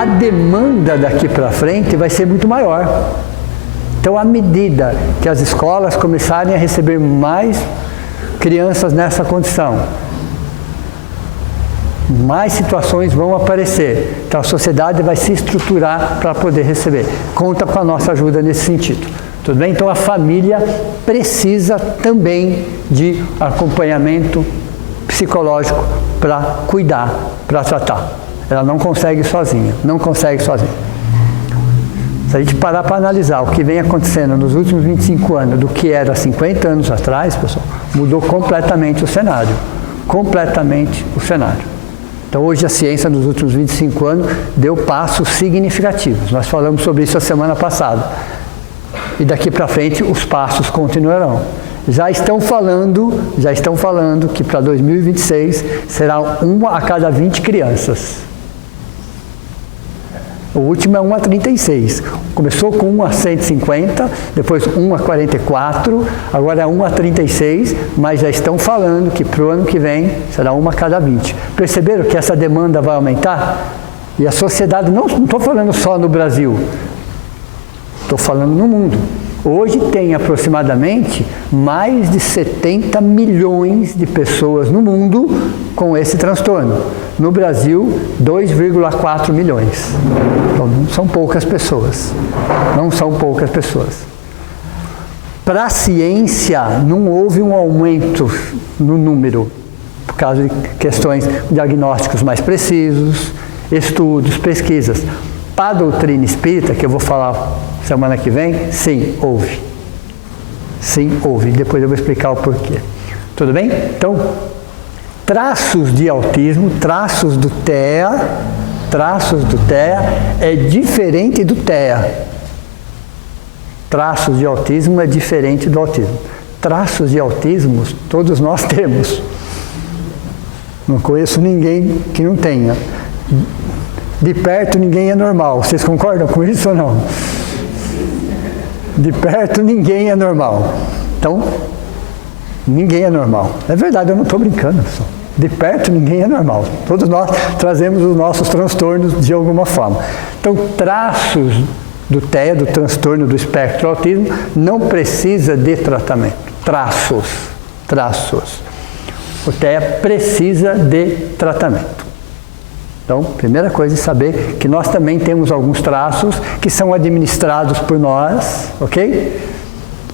a demanda daqui para frente vai ser muito maior. Então, à medida que as escolas começarem a receber mais crianças nessa condição, mais situações vão aparecer. Então, a sociedade vai se estruturar para poder receber. Conta com a nossa ajuda nesse sentido. Tudo bem? Então, a família precisa também de acompanhamento psicológico para cuidar, para tratar. Ela não consegue sozinha, não consegue sozinha. Se a gente parar para analisar o que vem acontecendo nos últimos 25 anos do que era 50 anos atrás, pessoal, mudou completamente o cenário. Completamente o cenário. Então, hoje a ciência, nos últimos 25 anos, deu passos significativos. Nós falamos sobre isso a semana passada. E daqui para frente, os passos continuarão. Já estão falando que para 2026 será 1 a cada 20 crianças. O último é 1 a 36. Começou com 1 a 150, depois 1 a 44, agora é 1 a 36, mas já estão falando que para o ano que vem será 1 a cada 20. Perceberam que essa demanda vai aumentar? E a sociedade, não estou falando só no Brasil, estou falando no mundo. Hoje tem aproximadamente mais de 70 milhões de pessoas no mundo com esse transtorno. No Brasil, 2,4 milhões. Então, não são poucas pessoas. Não são poucas pessoas. Para a ciência, não houve um aumento no número, por causa de questões diagnósticos mais precisos, estudos, pesquisas. Para a doutrina espírita, que eu vou falar semana que vem, sim, houve. Sim, houve. Depois eu vou explicar o porquê. Tudo bem? Então, traços de autismo, traços do TEA é diferente do TEA. Traços de autismo é diferente do autismo. Traços de autismo todos nós temos. Não conheço ninguém que não tenha. De perto ninguém é normal. Vocês concordam com isso ou não? De perto ninguém é normal. Então, ninguém é normal. É verdade, eu não estou brincando, pessoal. De perto ninguém é normal. Todos nós trazemos os nossos transtornos de alguma forma. Então, traços do TEA, do transtorno do espectro do autismo, não precisa de tratamento. Traços. O TEA precisa de tratamento. Então, primeira coisa é saber que nós também temos alguns traços que são administrados por nós, ok?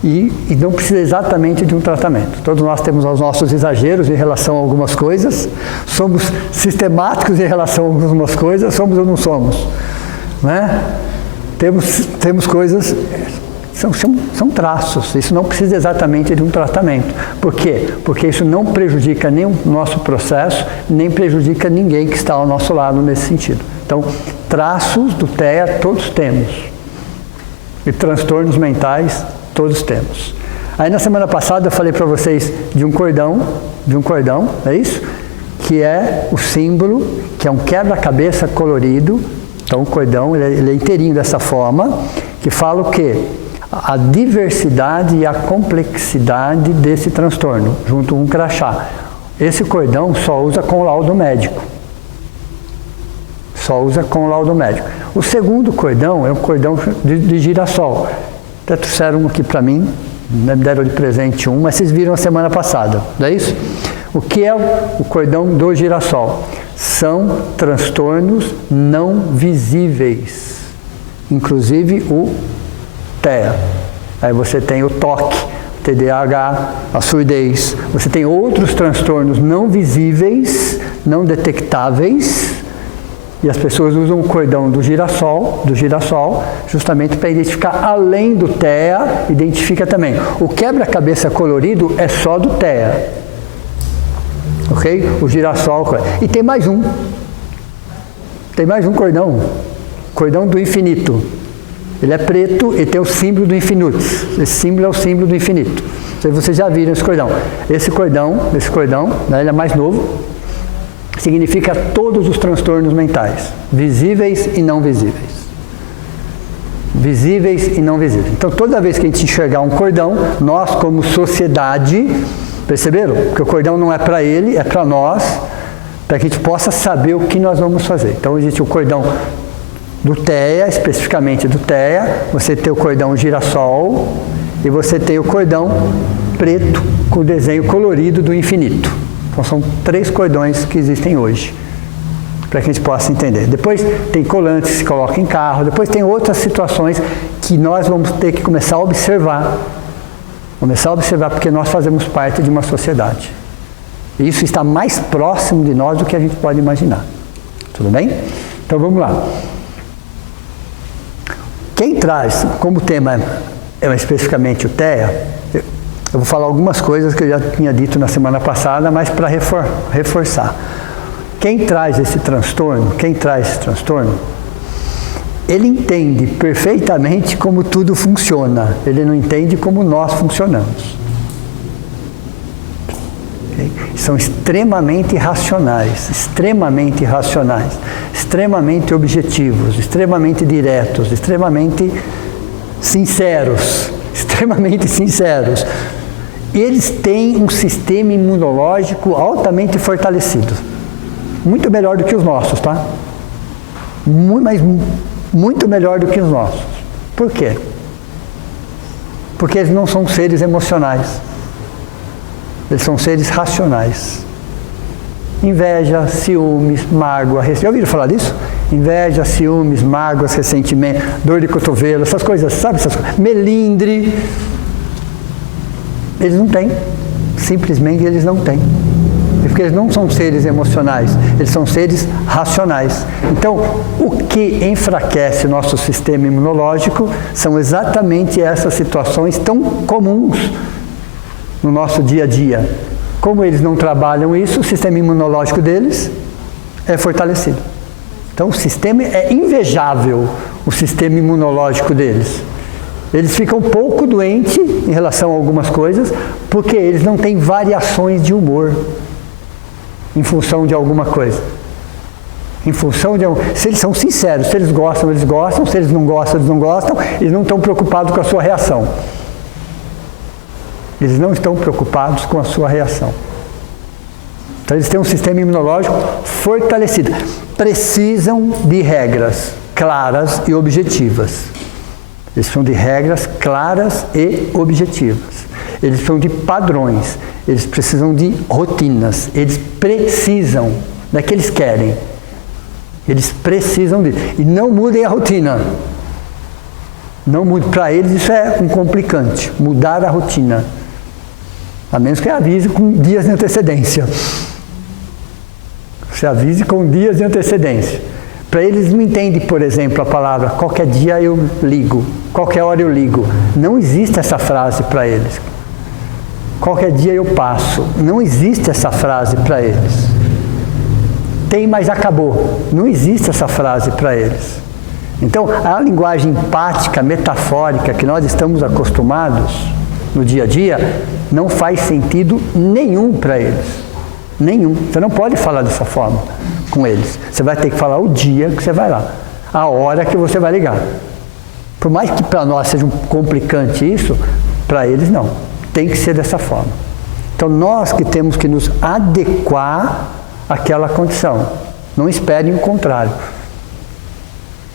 E não precisa exatamente de um tratamento. Todos nós temos os nossos exageros em relação a algumas coisas, somos sistemáticos em relação a algumas coisas, somos ou não somos, né? Temos coisas, são traços, isso não precisa exatamente de um tratamento. Por quê? Porque isso não prejudica nem o nosso processo, nem prejudica ninguém que está ao nosso lado nesse sentido. Então, traços do TEA todos temos. E transtornos mentais todos temos. Aí na semana passada eu falei para vocês de um cordão, é isso? Que é o símbolo, que é um quebra-cabeça colorido. Então o cordão, ele é inteirinho dessa forma, que fala o quê? A diversidade e a complexidade desse transtorno, junto com um crachá. Esse cordão só usa com laudo médico. O segundo cordão é um cordão de girassol. Até trouxeram um aqui para mim, me deram de presente um, mas vocês viram a semana passada, não é isso? O que é o cordão do girassol? São transtornos não visíveis, inclusive o TEA. Aí você tem o TOC, o TDAH, a surdez. Você tem outros transtornos não visíveis, não detectáveis, e as pessoas usam o cordão do girassol, justamente para identificar, além do TEA, identifica também. O quebra-cabeça colorido é só do TEA. Ok? O girassol. E tem mais um. Cordão do infinito. Ele é preto e tem o símbolo do infinito. Esse símbolo é o símbolo do infinito. Vocês já viram esse cordão. Esse cordão, né, ele é mais novo. Significa todos os transtornos mentais, visíveis e não visíveis. Então, toda vez que a gente enxergar um cordão, nós como sociedade, perceberam? Porque o cordão não é para ele, é para nós, para que a gente possa saber o que nós vamos fazer. Então, existe o cordão Do TEA, especificamente do TEA, você tem o cordão girassol e você tem o cordão preto com o desenho colorido do infinito. Então são 3 cordões que existem hoje, para que a gente possa entender. Depois tem colantes que se colocam em carro, depois tem outras situações que nós vamos ter que começar a observar. Começar a observar porque nós fazemos parte de uma sociedade. E isso está mais próximo de nós do que a gente pode imaginar. Tudo bem? Então vamos lá. Quem traz, como tema é especificamente o TEA, eu vou falar algumas coisas que eu já tinha dito na semana passada, mas para reforçar. Quem traz esse transtorno, ele entende perfeitamente como tudo funciona. Ele não entende como nós funcionamos. Okay? São extremamente racionais, extremamente objetivos, extremamente diretos, extremamente sinceros. Eles têm um sistema imunológico altamente fortalecido. Muito melhor do que os nossos, tá? Mas muito melhor do que os nossos. Por quê? Porque eles não são seres emocionais. Eles são seres racionais. Inveja, ciúmes, mágoa, já ouviram falar disso? Inveja, ciúmes, mágoas, ressentimento, dor de cotovelo, essas coisas, sabe? Essas coisas. Melindre. Eles não têm. Simplesmente eles não têm. Porque eles não são seres emocionais, eles são seres racionais. Então, o que enfraquece o nosso sistema imunológico são exatamente essas situações tão comuns no nosso dia a dia. Como eles não trabalham isso, o sistema imunológico deles é fortalecido. Então, o sistema é invejável, o sistema imunológico deles. Eles ficam pouco doentes em relação a algumas coisas, porque eles não têm variações de humor em função de alguma coisa. Se eles são sinceros, se eles gostam, se eles não gostam, eles não estão preocupados com a sua reação. Eles não estão preocupados com a sua reação. Então eles têm um sistema imunológico fortalecido. Precisam de regras claras e objetivas. Eles precisam de regras claras e objetivas. Eles precisam de padrões, eles precisam de rotinas, eles precisam, não é que eles querem, eles precisam disso. E não mudem a rotina. Não mudem. Para eles isso é um complicante, mudar a rotina. A menos que avise com dias de antecedência. Você avise com dias de antecedência. Para eles não entendem, por exemplo, a palavra qualquer dia eu ligo, qualquer hora eu ligo. Não existe essa frase para eles. Qualquer dia eu passo. Não existe essa frase para eles. Tem, mas acabou. Não existe essa frase para eles. Então, a linguagem empática, metafórica que nós estamos acostumados no dia a dia, não faz sentido nenhum para eles. Nenhum. Você não pode falar dessa forma com eles. Você vai ter que falar o dia que você vai lá. A hora que você vai ligar. Por mais que para nós seja um complicante isso, para eles não. Tem que ser dessa forma. Então nós que temos que nos adequar àquela condição. Não esperem o contrário.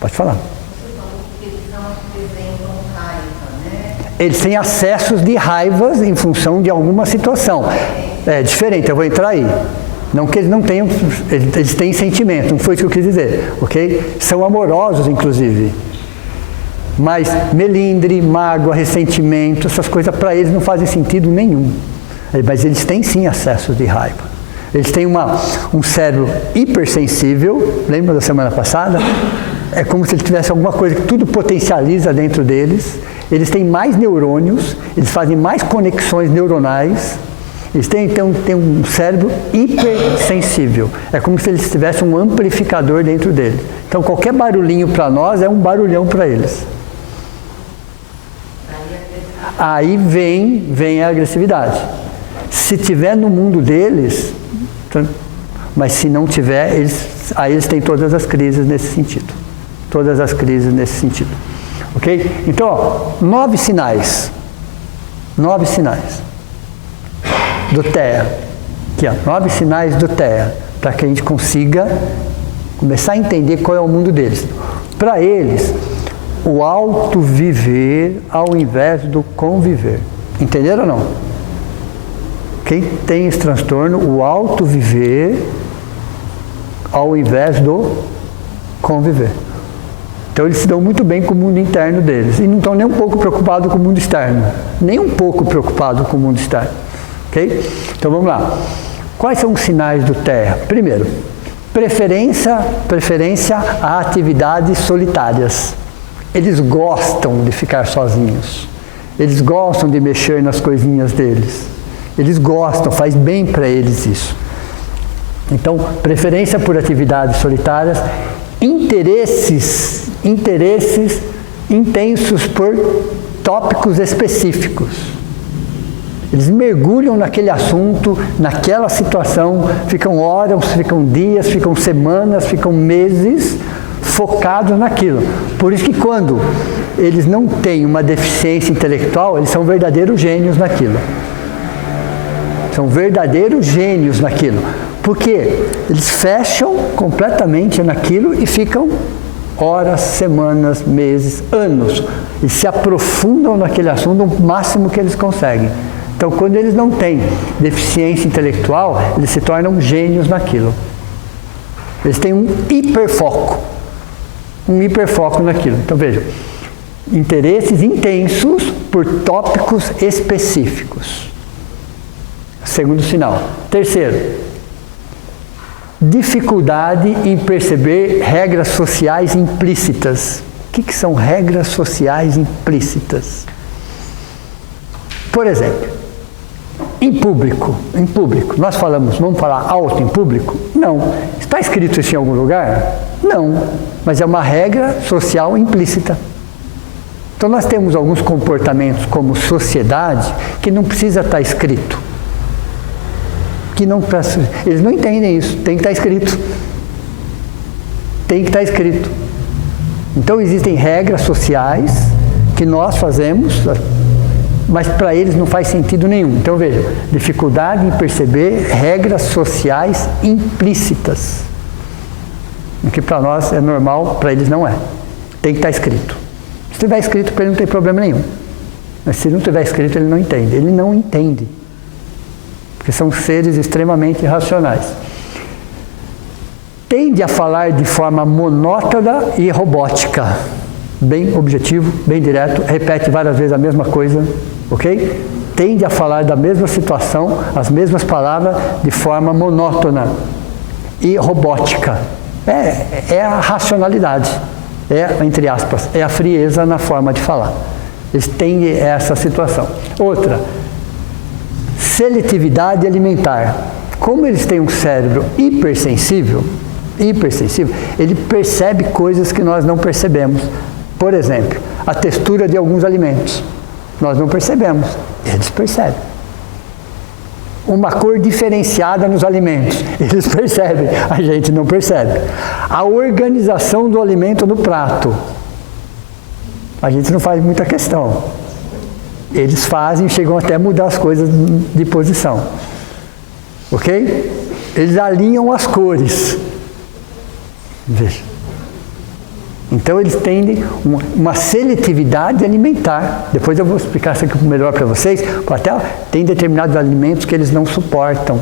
Pode falar. Você falou que eles não apresentam raiva, né? Eles têm acessos de raivas em função de alguma situação. É diferente, eu vou entrar aí. Não que eles não tenham, eles têm sentimento, não foi isso que eu quis dizer, ok? São amorosos, inclusive. Mas melindre, mágoa, ressentimento, essas coisas para eles não fazem sentido nenhum. Mas eles têm sim acesso de raiva. Eles têm um cérebro hipersensível, lembra da semana passada? É como se eles tivessem alguma coisa que tudo potencializa dentro deles. Eles têm mais neurônios, eles fazem mais conexões neuronais. Eles têm um cérebro hipersensível. É como se eles tivessem um amplificador dentro dele. Então qualquer barulhinho para nós é um barulhão para eles. Aí vem a agressividade. Se tiver no mundo deles, mas se não tiver, aí eles têm todas as crises nesse sentido. Todas as crises nesse sentido. Ok? Então, ó, 9 sinais. 9 sinais do TEA. Aqui, ó, 9 sinais do TEA. Para que a gente consiga começar a entender qual é o mundo deles. Para eles, o autoviver ao invés do conviver. Entenderam ou não? Quem tem esse transtorno, o autoviver ao invés do conviver. Então eles se dão muito bem com o mundo interno deles e não estão nem um pouco preocupados com o mundo externo. Nem um pouco preocupados com o mundo externo. Ok? Então vamos lá. Quais são os sinais do TEA? Primeiro, preferência a atividades solitárias. Eles gostam de ficar sozinhos. Eles gostam de mexer nas coisinhas deles. Eles gostam, faz bem para eles isso. Então, preferência por atividades solitárias, interesses intensos por tópicos específicos. Eles mergulham naquele assunto, naquela situação, ficam horas, ficam dias, ficam semanas, ficam meses focados naquilo. Por isso que quando eles não têm uma deficiência intelectual, eles são verdadeiros gênios naquilo. São verdadeiros gênios naquilo. Porque eles fecham completamente naquilo e ficam horas, semanas, meses, anos. E se aprofundam naquele assunto o máximo que eles conseguem. Então, quando eles não têm deficiência intelectual, eles se tornam gênios naquilo. Eles têm um hiperfoco naquilo. Então, vejam, interesses intensos por tópicos específicos. Segundo sinal. Terceiro, dificuldade em perceber regras sociais implícitas. O que são regras sociais implícitas? Por exemplo, em público, nós falamos, vamos falar alto em público? Não. Está escrito isso em algum lugar? Não. Mas é uma regra social implícita. Então nós temos alguns comportamentos como sociedade que não precisa estar escrito. Eles não entendem isso, tem que estar escrito. Tem que estar escrito. Então existem regras sociais que nós fazemos, mas para eles não faz sentido nenhum. Então veja, dificuldade em perceber regras sociais implícitas. O que para nós é normal, para eles não é. Tem que estar escrito. Se tiver escrito, para ele não tem problema nenhum. Mas se não tiver escrito, ele não entende. Ele não entende. Porque são seres extremamente irracionais. Tende a falar de forma monótona e robótica. Bem objetivo, bem direto, repete várias vezes a mesma coisa, ok? Tende a falar da mesma situação, as mesmas palavras, de forma monótona e robótica. É a racionalidade, entre aspas, é a frieza na forma de falar. Eles têm essa situação. Outra, seletividade alimentar. Como eles têm um cérebro hipersensível, ele percebe coisas que nós não percebemos. Por exemplo, a textura de alguns alimentos. Nós não percebemos, eles percebem. Uma cor diferenciada nos alimentos, eles percebem, a gente não percebe. A organização do alimento no prato, a gente não faz muita questão. Eles fazem, chegam até a mudar as coisas de posição. Ok? Eles alinham as cores. Veja. Então eles tendem uma seletividade alimentar. Depois eu vou explicar isso aqui melhor para vocês. Até tem determinados alimentos que eles não suportam.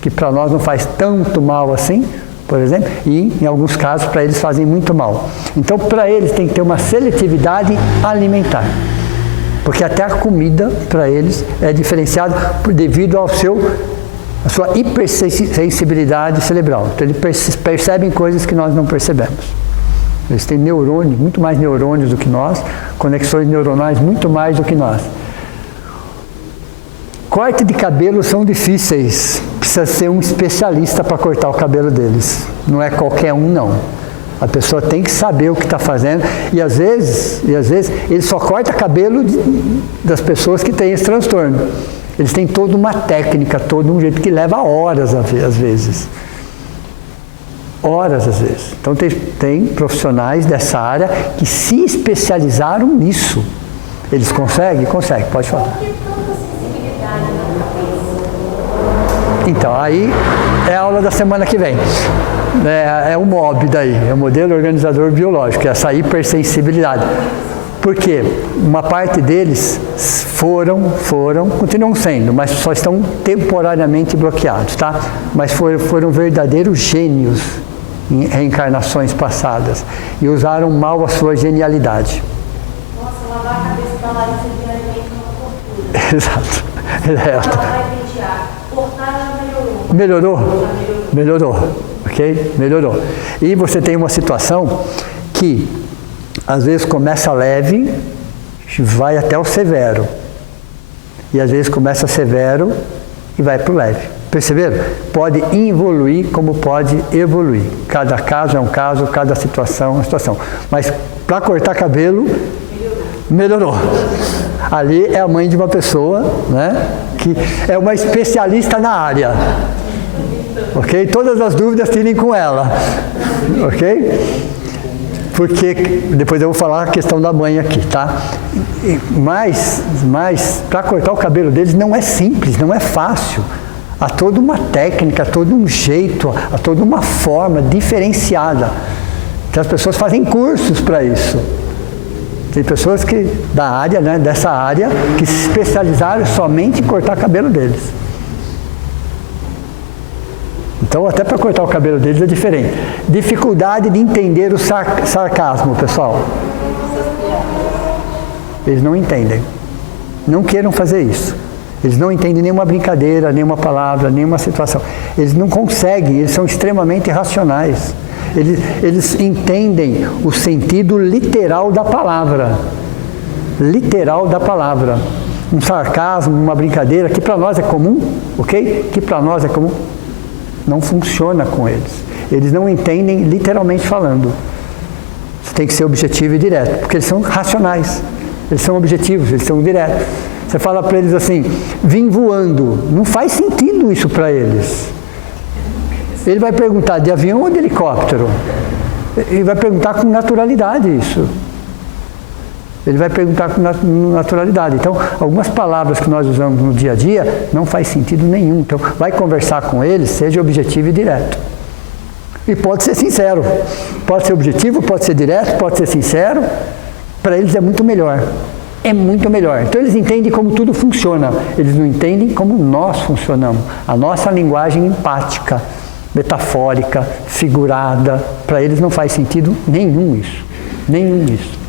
Que para nós não faz tanto mal assim, por exemplo. E em alguns casos para eles fazem muito mal. Então para eles tem que ter uma seletividade alimentar. Porque até a comida, para eles, é diferenciada devido à sua hipersensibilidade cerebral. Então, eles percebem coisas que nós não percebemos. Eles têm neurônios, muito mais neurônios do que nós, conexões neuronais muito mais do que nós. Corte de cabelo são difíceis. Precisa ser um especialista para cortar o cabelo deles. Não é qualquer um, não. A pessoa tem que saber o que está fazendo e às vezes ele só corta cabelo das pessoas que têm esse transtorno. Eles têm toda uma técnica, todo um jeito que leva horas às vezes. Horas às vezes. Então tem profissionais dessa área que se especializaram nisso. Eles conseguem? Conseguem, pode falar. Por que tanta sensibilidade na Então, aí é a aula da semana que vem. É o MOB daí, é o modelo organizador biológico, é essa hipersensibilidade. Porque uma parte deles continuam sendo, mas só estão temporariamente bloqueados, tá? Mas foram verdadeiros gênios em reencarnações passadas e usaram mal a sua genialidade. Nossa, lavar a cabeça da Larissa diariamente é uma tortura. Exato. Ela vai pentear. Cortar, ela melhorou. Melhorou, ok? Melhorou. E você tem uma situação que às vezes começa leve, vai até o severo. E às vezes começa severo e vai para o leve. Perceberam? Pode evoluir como pode evoluir. Cada caso é um caso, cada situação é uma situação. Mas para cortar cabelo, melhorou. Ali é a mãe de uma pessoa, né, que é uma especialista na área. Ok? Todas as dúvidas tirem com ela. Ok? Porque depois eu vou falar a questão da mãe aqui, tá? Mas para cortar o cabelo deles não é simples, não é fácil. Há toda uma técnica, há todo um jeito, há toda uma forma diferenciada. Então, as pessoas fazem cursos para isso. Tem pessoas da área, né, dessa área, que se especializaram somente em cortar o cabelo deles. Então, até para cortar o cabelo deles é diferente. Dificuldade de entender o sarcasmo, pessoal. Eles não entendem. Não queiram fazer isso. Eles não entendem nenhuma brincadeira, nenhuma palavra, nenhuma situação. Eles não conseguem, eles são extremamente irracionais. Eles entendem o sentido literal da palavra. Literal da palavra. Um sarcasmo, uma brincadeira, que para nós é comum, ok? Que para nós é comum. Não funciona com eles. Eles não entendem literalmente falando. Você tem que ser objetivo e direto, porque eles são racionais. Eles são objetivos, eles são diretos. Você fala para eles assim, vim voando. Não faz sentido isso para eles. Ele vai perguntar de avião ou de helicóptero? Ele vai perguntar com naturalidade isso. Ele vai perguntar com naturalidade. Então, algumas palavras que nós usamos no dia a dia não faz sentido nenhum. Então, vai conversar com eles, seja objetivo e direto. E pode ser sincero. Pode ser objetivo, pode ser direto, pode ser sincero. Para eles é muito melhor. É muito melhor. Então eles entendem como tudo funciona. Eles não entendem como nós funcionamos. A nossa linguagem empática, metafórica, figurada, para eles não faz sentido nenhum isso. Nenhum isso.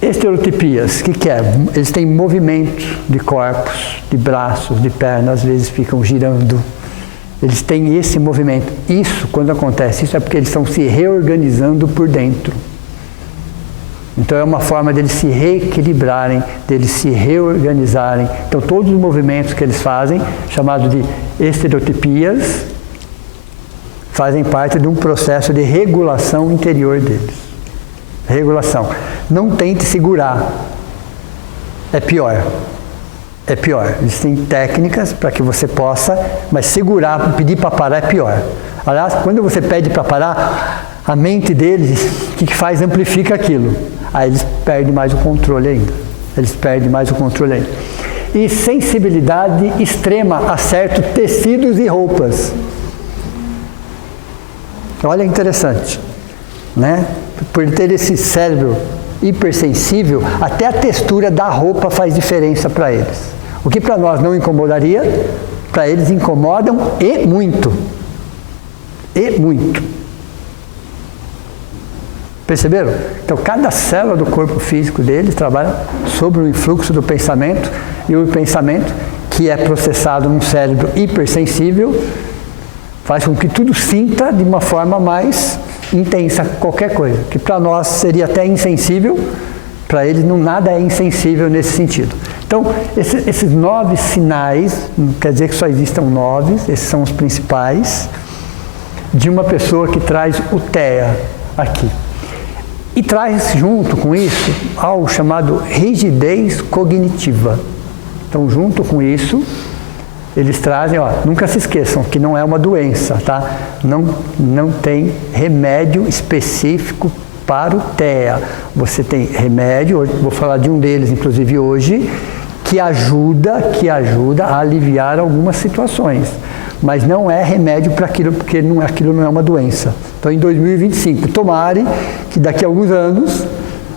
Estereotipias, o que é? Eles têm movimentos de corpos, de braços, de pernas, às vezes ficam girando. Eles têm esse movimento. Isso, quando acontece, isso é porque eles estão se reorganizando por dentro. Então é uma forma deles se reequilibrarem, deles se reorganizarem. Então todos os movimentos que eles fazem, chamados de estereotipias, fazem parte de um processo de regulação interior deles. Regulação. Não tente segurar. É pior. É pior. Existem técnicas para que você possa, mas segurar, pedir para parar é pior. Aliás, quando você pede para parar, a mente deles, o que faz? Amplifica aquilo. Aí eles perdem mais o controle ainda. Eles perdem mais o controle ainda. E sensibilidade extrema a certos tecidos e roupas. Olha, interessante, né? Por ter esse cérebro hipersensível, até a textura da roupa faz diferença para eles. O que para nós não incomodaria, para eles incomodam e muito. E muito. Perceberam? Então, cada célula do corpo físico deles trabalha sobre o influxo do pensamento, e o pensamento, que é processado num cérebro hipersensível, faz com que tudo sinta de uma forma mais intensa qualquer coisa, que para nós seria até insensível, para eles nada é insensível nesse sentido. Então, esses 9 sinais, não quer dizer que só existam 9, esses são os principais, de uma pessoa que traz o TEA aqui. E traz junto com isso algo chamado rigidez cognitiva. Então, junto com isso, eles trazem, nunca se esqueçam que não é uma doença, tá? Não tem remédio específico para o TEA. Você tem remédio, vou falar de um deles, inclusive hoje, que ajuda a aliviar algumas situações. Mas não é remédio para aquilo, porque aquilo não é uma doença. Então, em 2025, tomare que daqui a alguns anos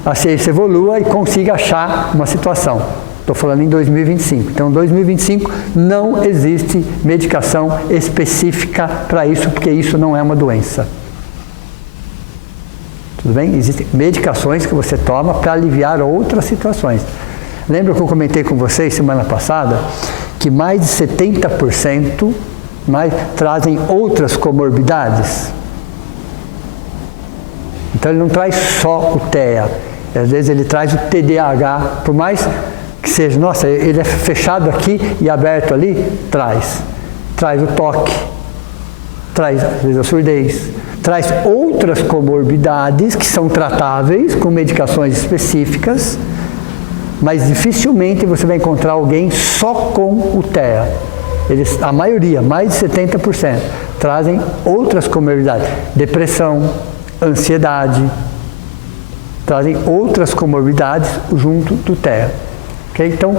a ciência evolua e consiga achar uma situação. Estou falando em 2025. Então, em 2025 não existe medicação específica para isso, porque isso não é uma doença. Tudo bem? Existem medicações que você toma para aliviar outras situações. Lembra que eu comentei com vocês semana passada que mais de 70% trazem outras comorbidades? Então ele não traz só o TEA, às vezes ele traz o TDAH, por mais que seja, nossa, ele é fechado aqui e aberto ali, traz o toque, traz às vezes a surdez, traz outras comorbidades que são tratáveis com medicações específicas, mas dificilmente você vai encontrar alguém só com o TEA. A maioria, mais de 70%, trazem outras comorbidades, depressão, ansiedade, trazem outras comorbidades junto do TEA. Okay? Então,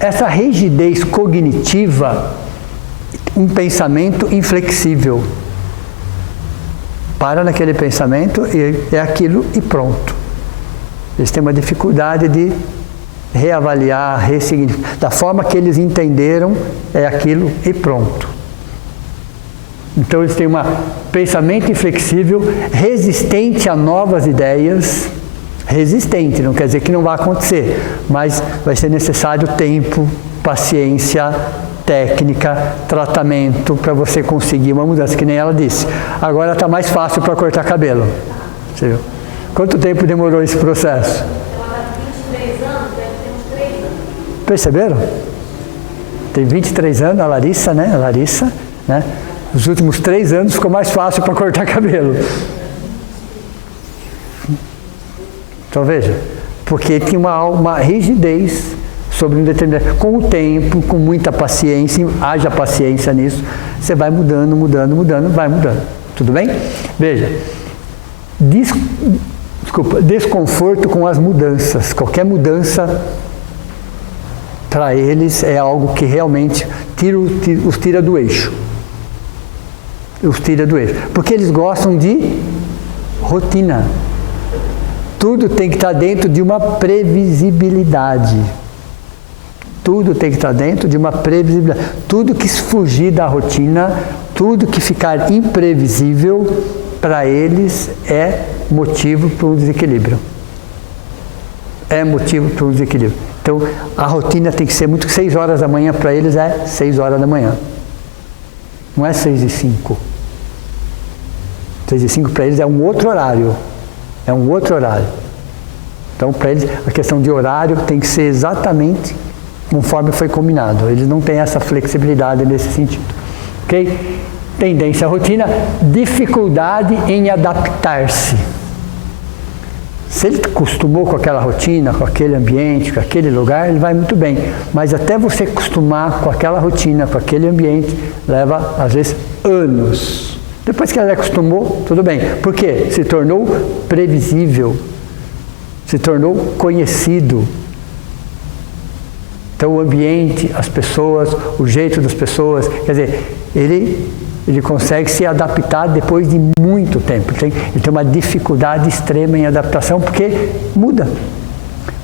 essa rigidez cognitiva, um pensamento inflexível. Para naquele pensamento e é aquilo e pronto. Eles têm uma dificuldade de reavaliar, ressignificar. Da forma que eles entenderam, é aquilo e pronto. Então eles têm um pensamento inflexível, resistente a novas ideias. Resistente, não quer dizer que não vai acontecer, mas vai ser necessário tempo, paciência, técnica, tratamento para você conseguir uma mudança, que nem ela disse. Agora está mais fácil para cortar cabelo. Você viu? Quanto tempo demorou esse processo? Ela está 23 anos, deve ter uns 3 anos. Perceberam? Tem 23 anos, a Larissa, né? Nos últimos 3 anos ficou mais fácil para cortar cabelo. Então veja, porque tinha uma rigidez sobre um determinado... Com o tempo, com muita paciência, haja paciência nisso, você vai mudando, vai mudando. Tudo bem? Veja, desconforto com as mudanças. Qualquer mudança, para eles, é algo que realmente os tira do eixo. Porque eles gostam de rotina. Tudo tem que estar dentro de uma previsibilidade. Tudo que fugir da rotina, tudo que ficar imprevisível, para eles é motivo para um desequilíbrio. Então, a rotina tem que ser muito... 6 horas da manhã para eles é 6 horas da manhã. Não é 6h05. 6h05 para eles é um outro horário. Então, para eles, a questão de horário tem que ser exatamente conforme foi combinado. Eles não têm essa flexibilidade nesse sentido. Ok? Tendência à rotina, dificuldade em adaptar-se. Se ele acostumou com aquela rotina, com aquele ambiente, com aquele lugar, ele vai muito bem. Mas até você acostumar com aquela rotina, com aquele ambiente, leva, às vezes, anos. Depois que ele acostumou, tudo bem. Por quê? Se tornou previsível. Se tornou conhecido. Então o ambiente, as pessoas, o jeito das pessoas, quer dizer, ele consegue se adaptar depois de muito tempo. Ele tem uma dificuldade extrema em adaptação porque muda.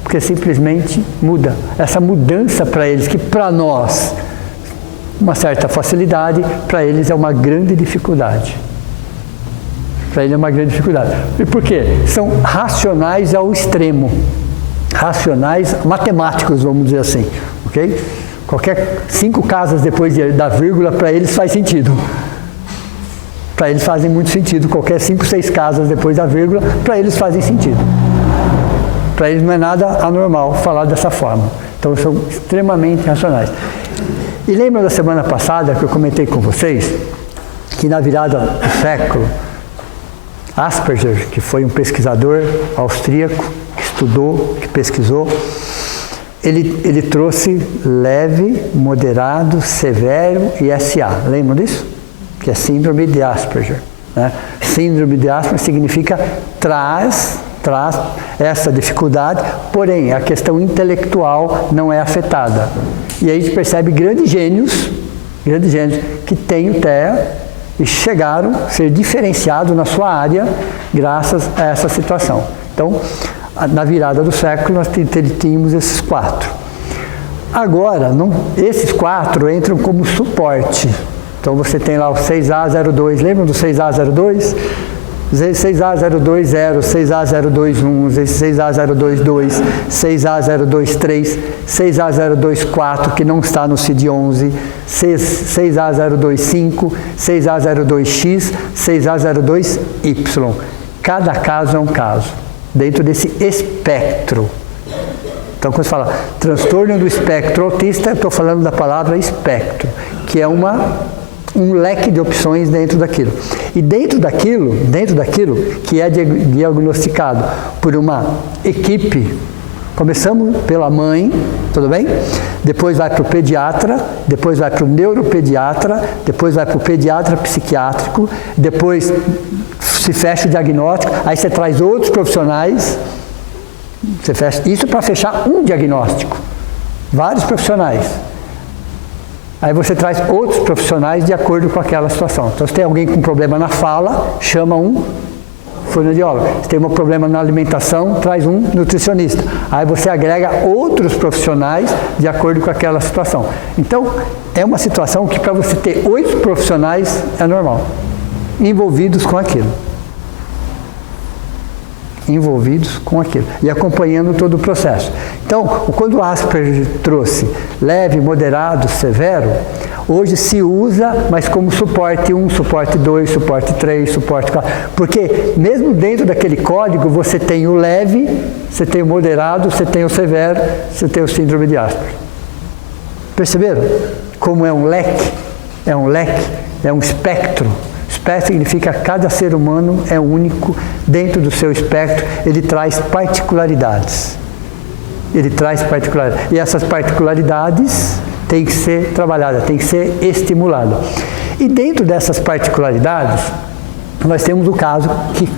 Porque simplesmente muda. Essa mudança para eles, que para nós, uma certa facilidade, para eles é uma grande dificuldade. E por quê? São racionais ao extremo. Racionais matemáticos, vamos dizer assim. Ok? 5 casas depois da vírgula, para eles faz sentido. Para eles fazem muito sentido. Qualquer 5, 6 casas depois da vírgula, para eles fazem sentido. Para eles não é nada anormal falar dessa forma. Então são extremamente racionais. E lembra da semana passada que eu comentei com vocês que na virada do século, Asperger, que foi um pesquisador austríaco, que estudou, que pesquisou, ele trouxe leve, moderado, severo e SA. Lembram disso? Que é síndrome de Asperger. Né? Síndrome de Asperger significa traz traz essa dificuldade, porém a questão intelectual não é afetada. E aí a gente percebe grandes gênios que têm o TEA e chegaram a ser diferenciados na sua área graças a essa situação. Então, na virada do século, nós tínhamos esses 4. Agora, esses 4 entram como suporte. Então, você tem lá o 6A02, lembram do 6A02? 6A020, 6A021, 6A022, 6A023, 6A024, que não está no CID-11, 6A025, 6A02X, 6A02Y. Cada caso é um caso, dentro desse espectro. Então, quando você fala transtorno do espectro autista, eu estou falando da palavra espectro, que é um leque de opções dentro daquilo. E dentro daquilo que é diagnosticado por uma equipe, começamos pela mãe, tudo bem? Depois vai para o pediatra, depois vai para o neuropediatra, depois vai para o pediatra psiquiátrico, depois se fecha o diagnóstico, aí você traz outros profissionais, você fecha, isso para fechar um diagnóstico, vários profissionais. Aí você traz outros profissionais de acordo com aquela situação. Então, se tem alguém com problema na fala, chama um fonoaudiólogo. Se tem um problema na alimentação, traz um nutricionista. Aí você agrega outros profissionais de acordo com aquela situação. Então, é uma situação que para você ter 8 profissionais é normal, envolvidos com aquilo. E acompanhando todo o processo. Então, quando o Asperger trouxe leve, moderado, severo, hoje se usa, mas como suporte 1, suporte 2, suporte 3, suporte 4, porque mesmo dentro daquele código você tem o leve, você tem o moderado, você tem o severo, você tem o síndrome de Asperger. Perceberam? Como é um leque, é um espectro. Espectro significa que cada ser humano é único dentro do seu espectro, ele traz particularidades. E essas particularidades têm que ser trabalhadas, têm que ser estimuladas. E dentro dessas particularidades, nós temos o caso que,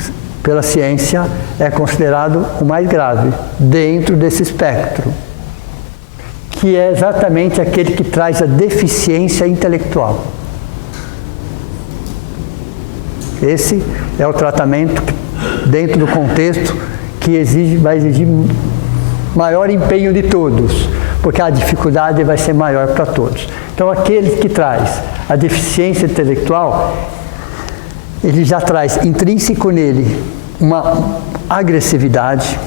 pela ciência, é considerado o mais grave dentro desse espectro, que é exatamente aquele que traz a deficiência intelectual. Esse é o tratamento dentro do contexto que vai exigir maior empenho de todos, porque a dificuldade vai ser maior para todos. Então, aquele que traz a deficiência intelectual, ele já traz intrínseco nele uma agressividade,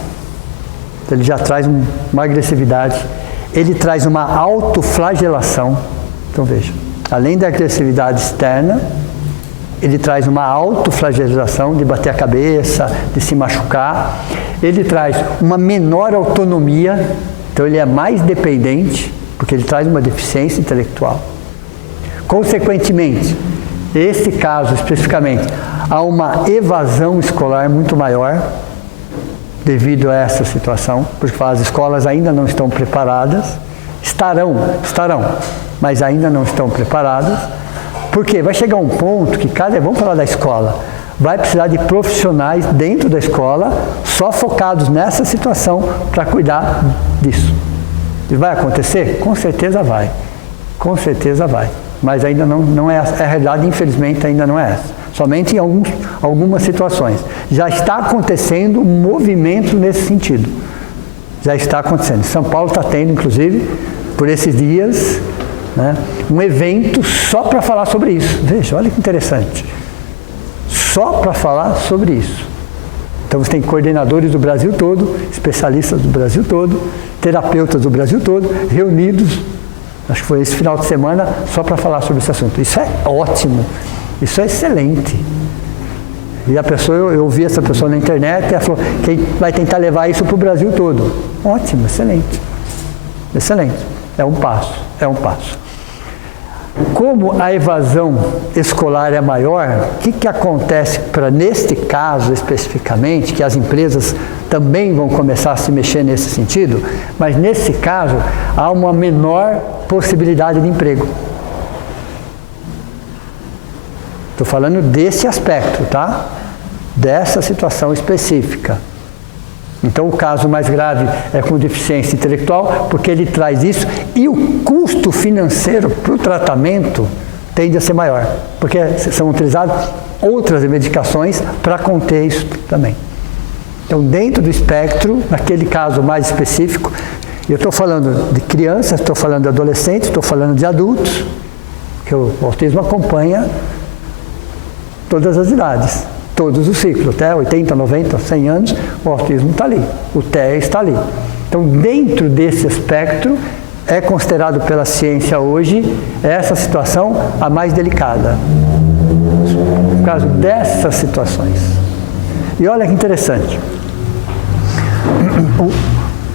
ele traz uma autoflagelação. Então, veja, além da agressividade externa, ele traz uma autoflagelação de bater a cabeça, de se machucar. Ele traz uma menor autonomia, então ele é mais dependente, porque ele traz uma deficiência intelectual. Consequentemente, esse caso especificamente, há uma evasão escolar muito maior devido a essa situação, porque as escolas ainda não estão preparadas, estarão, mas ainda não estão preparadas. Porque vai chegar um ponto que vamos falar da escola, vai precisar de profissionais dentro da escola só focados nessa situação para cuidar disso. E vai acontecer? Com certeza vai. Mas ainda não é a realidade, infelizmente ainda não é essa. Somente em algumas situações. Já está acontecendo um movimento nesse sentido. Já está acontecendo. São Paulo está tendo, inclusive, por esses dias, um evento só para falar sobre isso. Veja, olha que interessante. Só para falar sobre isso. Então você tem coordenadores do Brasil todo, especialistas do Brasil todo, terapeutas do Brasil todo, reunidos, acho que foi esse final de semana, só para falar sobre esse assunto. Isso é ótimo, isso é excelente. E eu ouvi essa pessoa na internet e ela falou que vai tentar levar isso para o Brasil todo. Ótimo, excelente. É um passo. Como a evasão escolar é maior, o que acontece neste caso especificamente, que as empresas também vão começar a se mexer nesse sentido, mas nesse caso há uma menor possibilidade de emprego. Estou falando desse aspecto, tá? Dessa situação específica. Então, o caso mais grave é com deficiência intelectual, porque ele traz isso, e o custo financeiro para o tratamento tende a ser maior, porque são utilizadas outras medicações para conter isso também. Então, dentro do espectro, naquele caso mais específico, eu estou falando de crianças, estou falando de adolescentes, estou falando de adultos, que o autismo acompanha todas as idades, todos os ciclos, até 80, 90, 100 anos, o autismo está ali, o TEA está ali. Então, dentro desse espectro, é considerado pela ciência hoje essa situação a mais delicada, no caso dessas situações. E olha que interessante,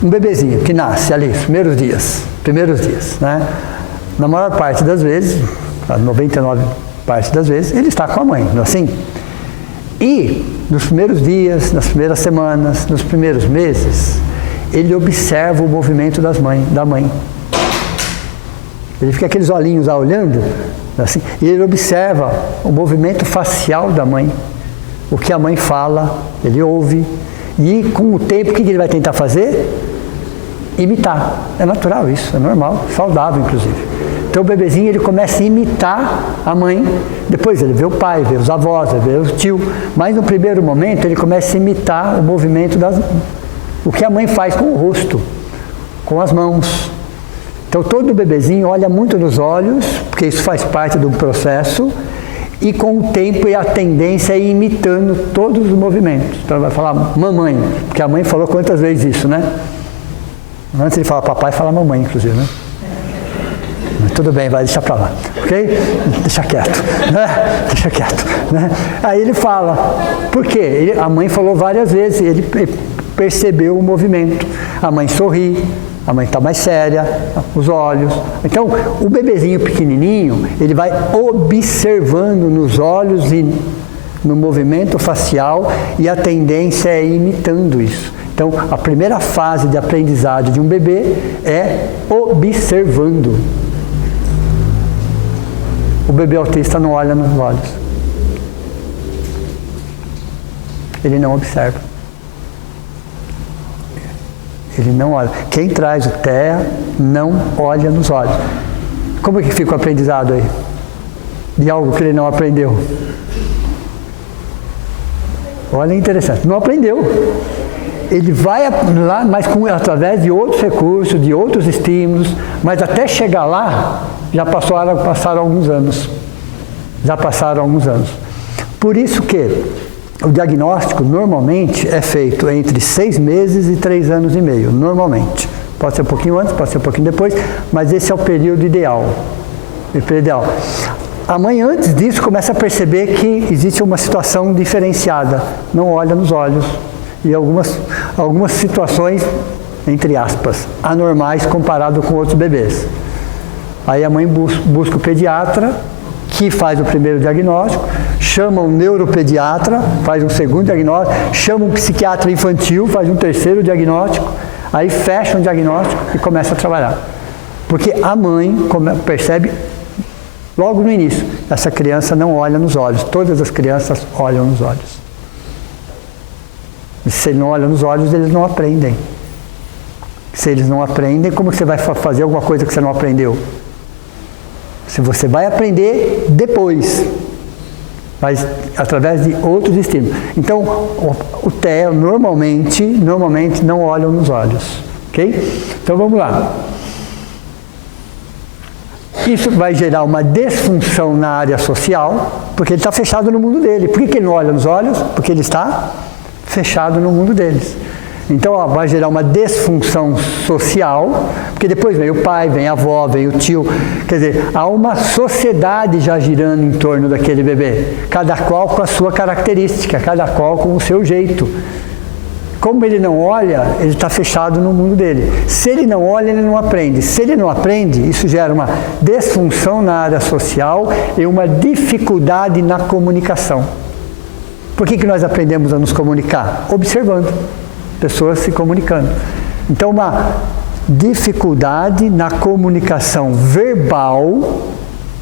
um bebezinho que nasce ali, primeiros dias, né? Na maior parte das vezes, 99% das vezes, ele está com a mãe, não é assim? E nos primeiros dias, nas primeiras semanas, nos primeiros meses, ele observa o movimento da mãe. Ele fica aqueles olhinhos lá olhando, assim, e ele observa o movimento facial da mãe. O que a mãe fala, ele ouve. E com o tempo, o que ele vai tentar fazer? Imitar. É natural isso, é normal, saudável inclusive. Então o bebezinho ele começa a imitar a mãe, depois ele vê o pai, vê os avós, vê o tio, mas no primeiro momento ele começa a imitar o movimento o que a mãe faz com o rosto, com as mãos. Então todo bebezinho olha muito nos olhos, porque isso faz parte do processo, e com o tempo a tendência é ir imitando todos os movimentos. Então ele vai falar mamãe, porque a mãe falou quantas vezes isso, né? Antes ele fala papai, fala mamãe, inclusive, né? Mas tudo bem, vai deixar para lá, ok? Deixa quieto, né? Deixa quieto, né? Aí ele fala, por quê? A mãe falou várias vezes, ele percebeu o movimento. A mãe sorri, a mãe está mais séria, os olhos. Então, o bebezinho pequenininho, ele vai observando nos olhos e no movimento facial e a tendência é ir imitando isso. Então, a primeira fase de aprendizagem de um bebê é observando. O bebê autista não olha nos olhos. Ele não observa. Ele não olha. Quem traz o TEA não olha nos olhos. Como é que fica o aprendizado aí? De algo que ele não aprendeu. Olha, interessante. Não aprendeu. Ele vai lá, mas através de outros recursos, de outros estímulos, mas até chegar lá, já passaram alguns anos. Já passaram alguns anos. Por isso que o diagnóstico normalmente é feito entre 6 meses e 3 anos e meio, normalmente. Pode ser um pouquinho antes, pode ser um pouquinho depois, mas esse é o período ideal. A mãe, antes disso, começa a perceber que existe uma situação diferenciada. Não olha nos olhos. E algumas situações, entre aspas, anormais comparado com outros bebês. Aí a mãe busca o pediatra, que faz o primeiro diagnóstico, chama um neuropediatra, faz um segundo diagnóstico, chama um psiquiatra infantil, faz um terceiro diagnóstico, aí fecha um diagnóstico e começa a trabalhar. Porque a mãe percebe logo no início, essa criança não olha nos olhos, todas as crianças olham nos olhos. E se ele não olha nos olhos, eles não aprendem. Se eles não aprendem, como você vai fazer alguma coisa que você não aprendeu? Se você vai aprender depois, mas através de outros estímulos. Então, o TEA normalmente não olha nos olhos, ok? Então vamos lá. Isso vai gerar uma disfunção na área social, porque ele está fechado no mundo dele. Por que ele não olha nos olhos? Porque ele está fechado no mundo deles. Então, vai gerar uma disfunção social, porque depois vem o pai, vem a avó, vem o tio. Quer dizer, há uma sociedade já girando em torno daquele bebê, cada qual com a sua característica, cada qual com o seu jeito. Como ele não olha, ele está fechado no mundo dele. Se ele não olha, ele não aprende. Se ele não aprende, isso gera uma disfunção na área social e uma dificuldade na comunicação. Por que nós aprendemos a nos comunicar? Observando pessoas se comunicando. Então, uma dificuldade na comunicação verbal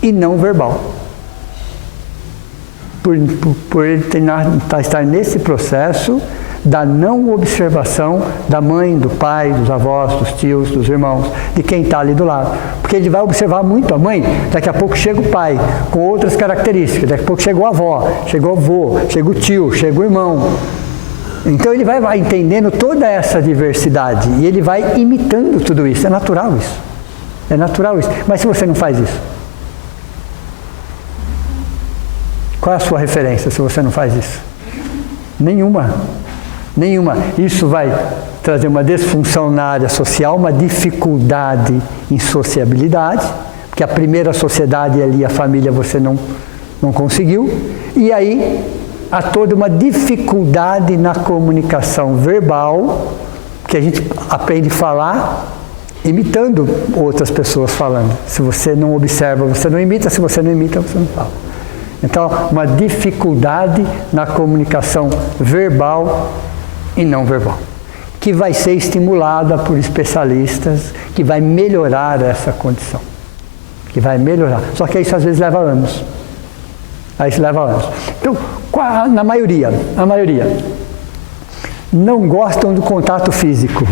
e não verbal. Por ele estar nesse processo, da não observação da mãe, do pai, dos avós, dos tios, dos irmãos, de quem está ali do lado. Porque ele vai observar muito a mãe, daqui a pouco chega o pai, com outras características, daqui a pouco chegou a avó, chegou o avô, chega o tio, chega o irmão. Então ele vai entendendo toda essa diversidade e ele vai imitando tudo isso. É natural isso. É natural isso. Mas se você não faz isso? Qual é a sua referência se você não faz isso? Nenhuma. Nenhuma. Isso vai trazer uma disfunção na área social, uma dificuldade em sociabilidade, porque a primeira sociedade ali, a família, você não conseguiu. E aí há toda uma dificuldade na comunicação verbal, que a gente aprende a falar imitando outras pessoas falando. Se você não observa, você não imita. Se você não imita, você não fala. Então, uma dificuldade na comunicação verbal e não verbal, que vai ser estimulada por especialistas, que vai melhorar essa condição. Que vai melhorar. Só que isso às vezes leva anos. Aí isso leva anos. Então, a maioria, não gostam do contato físico.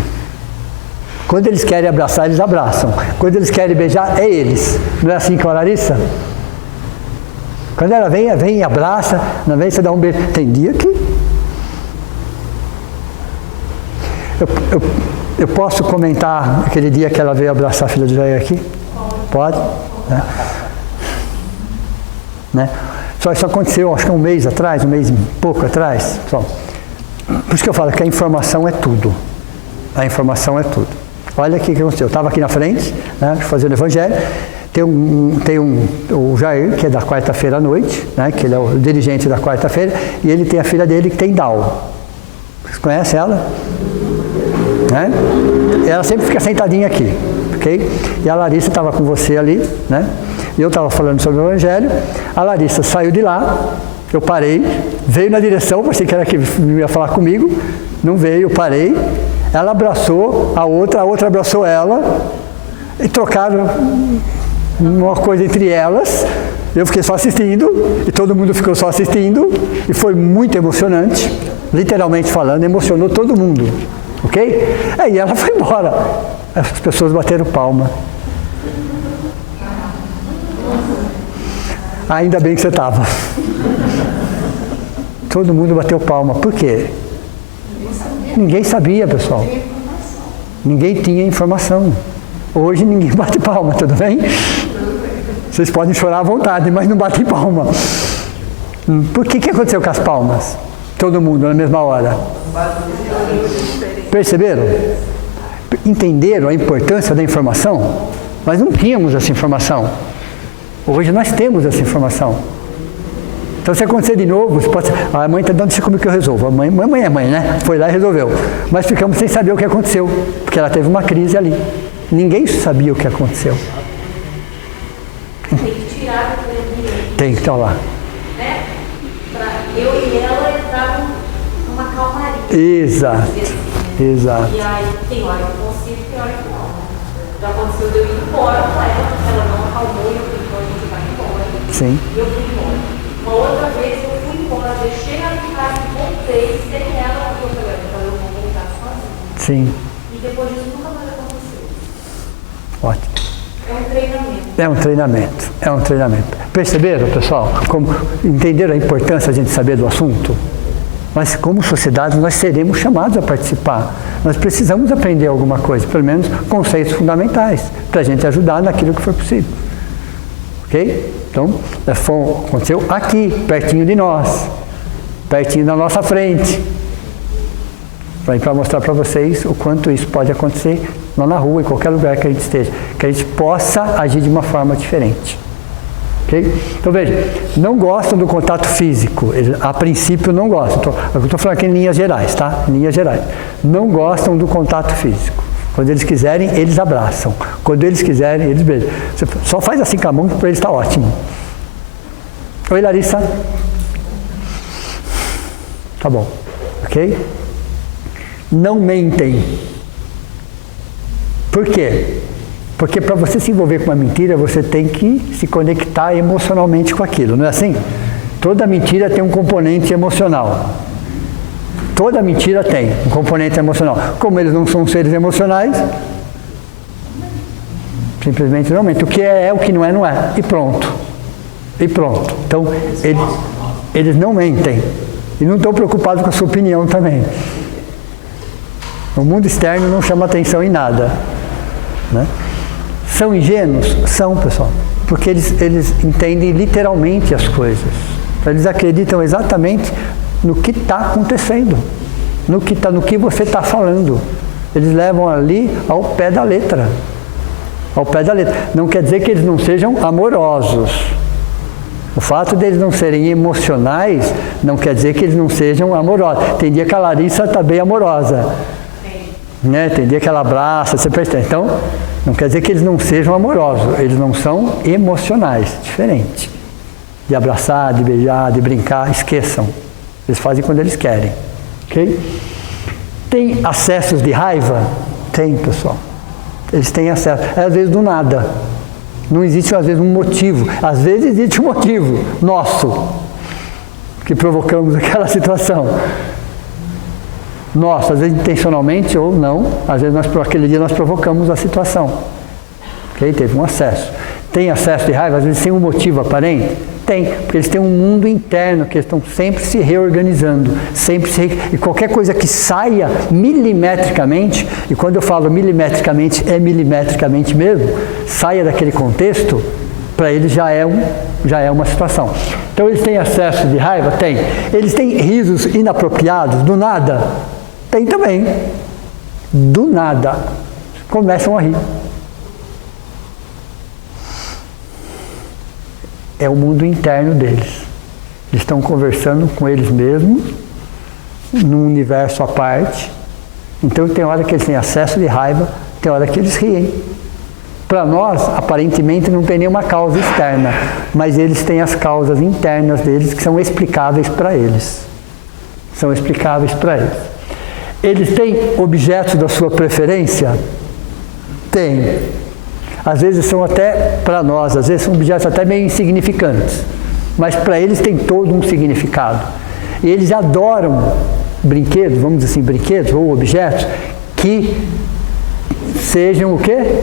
Quando eles querem abraçar, eles abraçam. Quando eles querem beijar, é eles. Não é assim com a Larissa? Quando ela vem e abraça, na vez você dá um beijo. Tem dia que... Eu posso comentar aquele dia que ela veio abraçar a filha de Jair aqui? Pode? Né? Só isso aconteceu, acho que um mês atrás, um mês e pouco atrás. Só. Por isso que eu falo que a informação é tudo. A informação é tudo. Olha aqui o que aconteceu. Eu estava aqui na frente, né, fazendo o evangelho. Tem o Jair, que é da quarta-feira à noite, né, que ele é o dirigente da quarta-feira, e ele tem a filha dele que tem Down. Vocês conhecem ela? Né? Ela sempre fica sentadinha aqui, ok? E a Larissa estava com você ali, né? E eu estava falando sobre o evangelho. A Larissa saiu de lá, eu parei, veio na direção, pensei que era que ia falar comigo, não veio, eu parei. Ela abraçou a outra abraçou ela, e trocaram uma coisa entre elas. Eu fiquei só assistindo, e todo mundo ficou só assistindo, e foi muito emocionante, literalmente falando, emocionou todo mundo, ok? Aí ela foi embora, as pessoas bateram palma. Ainda bem que você estava. Todo mundo bateu palma. Por quê? Ninguém sabia, pessoal. Ninguém tinha informação. Hoje ninguém bate palma, tudo bem? Vocês podem chorar à vontade, mas não batem palma. Por que aconteceu com as palmas? Todo mundo na mesma hora. Perceberam? Entenderam a importância da informação? Nós não tínhamos essa informação. Hoje nós temos essa informação. Então, se acontecer de novo, você pode... a mãe está dando isso como que eu resolvo. A mãe é mãe, né? Foi lá e resolveu. Mas ficamos sem saber o que aconteceu, porque ela teve uma crise ali. Ninguém sabia o que aconteceu. Tem que tirar do presidente. Tem que estar lá. Né? Para eu e ela entrar numa calmaria. Exato. Exato. E aí tem hora que eu consigo, tem hora que não. Já aconteceu de eu ir embora com ela não acalmou, eu fui embora, a gente vai embora. Sim. E eu fui embora. Uma outra vez eu fui embora, deixei ela em casa e voltei sem ela, porque eu falei, eu vou voltar sozinha. Sim. E depois disso nunca mais aconteceu. Ótimo. É um treinamento. É um treinamento. É um treinamento. Perceberam, pessoal? Entenderam a importância de a gente saber do assunto? Mas como sociedade nós seremos chamados a participar. Nós precisamos aprender alguma coisa, pelo menos conceitos fundamentais, para a gente ajudar naquilo que for possível. Ok? Então, aconteceu aqui, pertinho de nós, pertinho da nossa frente. Para mostrar para vocês o quanto isso pode acontecer lá na rua, em qualquer lugar que a gente esteja, que a gente possa agir de uma forma diferente. Okay? Então veja, não gostam do contato físico, a princípio não gostam, eu estou falando aqui em linhas gerais, tá? Em linhas gerais. Não gostam do contato físico. Quando eles quiserem, eles abraçam. Quando eles quiserem, eles beijam. Você só faz assim com a mão, para eles está ótimo. Oi, Larissa. Tá bom, ok? Não mentem. Por quê? Porque para você se envolver com uma mentira, você tem que se conectar emocionalmente com aquilo, não é assim? Toda mentira tem um componente emocional. Toda mentira tem um componente emocional. Como eles não são seres emocionais, simplesmente não mente. O que é, o que não é, não é. E pronto. E pronto. Então, eles não mentem. E não estão preocupados com a sua opinião também. O mundo externo não chama atenção em nada. Né? São ingênuos? São, pessoal. Porque eles entendem literalmente as coisas. Eles acreditam exatamente no que está acontecendo. No que você está falando. Eles levam ali ao pé da letra. Ao pé da letra. Não quer dizer que eles não sejam amorosos. O fato de eles não serem emocionais não quer dizer que eles não sejam amorosos. Tem dia que a Larissa está bem amorosa. Né? Tem dia que ela abraça, você percebe. Então, não quer dizer que eles não sejam amorosos. Eles não são emocionais. Diferente. De abraçar, de beijar, de brincar, esqueçam. Eles fazem quando eles querem. Ok? Tem acessos de raiva? Tem, pessoal. Eles têm acesso. Às vezes do nada. Não existe, às vezes, um motivo. Às vezes existe um motivo nosso que provocamos aquela situação. Nossa, às vezes intencionalmente ou não, às vezes aquele dia nós provocamos a situação. Okay? Teve um acesso. Tem acesso de raiva? Às vezes tem um motivo aparente? Tem, porque eles têm um mundo interno que eles estão sempre se reorganizando, e qualquer coisa que saia milimetricamente, e quando eu falo milimetricamente, é milimetricamente mesmo, saia daquele contexto, para eles já é uma situação. Então eles têm acesso de raiva? Tem. Eles têm risos inapropriados, do nada? Tem também. Do nada. Começam a rir. É o mundo interno deles. Eles estão conversando com eles mesmos, num universo à parte. Então tem hora que eles têm acesso de raiva, tem hora que eles riem. Para nós, aparentemente, não tem nenhuma causa externa, mas eles têm as causas internas deles que são explicáveis para eles. São explicáveis para eles. Eles têm objetos da sua preferência? Tem. Às vezes são até, para nós, às vezes são objetos até meio insignificantes, mas para eles tem todo um significado. E eles adoram brinquedos, vamos dizer assim, brinquedos ou objetos que sejam o quê?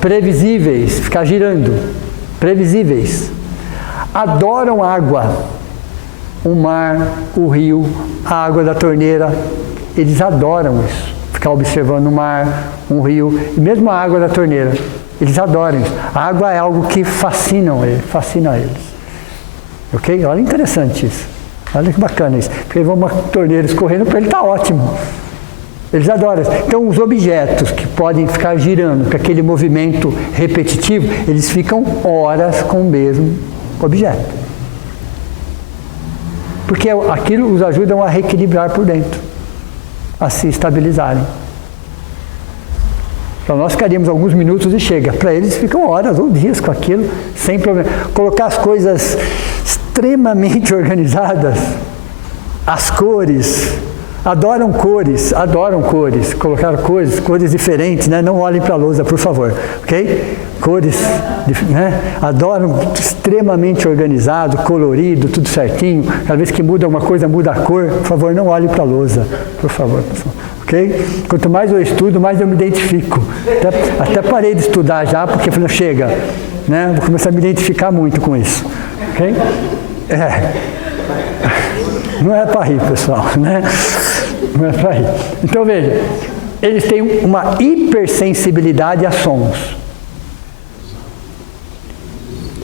Previsíveis, ficar girando, previsíveis. Adoram água, o mar, o rio, a água da torneira, eles adoram isso. Ficar observando o mar, um rio, e mesmo a água da torneira. Eles adoram isso. A água é algo que fascina eles. Ok? Olha, interessante isso. Olha que bacana isso. Porque vão uma torneira escorrendo, para ele está ótimo. Eles adoram isso. Então, os objetos que podem ficar girando, com aquele movimento repetitivo, eles ficam horas com o mesmo objeto. Porque aquilo os ajuda a reequilibrar por dentro. A se estabilizarem. Então nós ficaríamos alguns minutos e chega. Para eles ficam horas ou dias com aquilo, sem problema. Colocar as coisas extremamente organizadas, as cores, adoram cores, colocar cores diferentes, né? Não olhem para a lousa, por favor, ok? Cores, né? Adoram extremamente organizado, colorido, tudo certinho. Cada vez que muda uma coisa, muda a cor. Por favor, não olhem para a lousa, por favor, pessoal. Ok? Quanto mais eu estudo, mais eu me identifico. Até parei de estudar já, porque falei, chega, né? Vou começar a me identificar muito com isso. Ok? Não é para rir, pessoal, né? Não é para rir. Então, veja, eles têm uma hipersensibilidade a sons.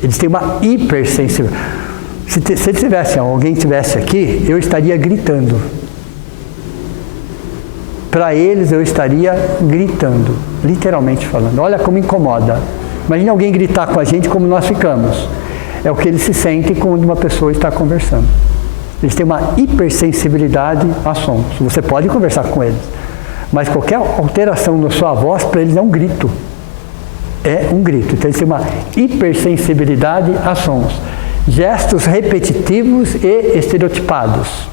Eles têm uma hipersensibilidade. Se alguém estivesse aqui, eu estaria gritando. Para eles, eu estaria gritando, literalmente falando. Olha como incomoda. Imagina alguém gritar com a gente como nós ficamos. É o que eles se sentem quando uma pessoa está conversando. Eles têm uma hipersensibilidade a sons. Você pode conversar com eles, mas qualquer alteração na sua voz, para eles é um grito. É um grito. Então eles têm uma hipersensibilidade a sons. Gestos repetitivos e estereotipados.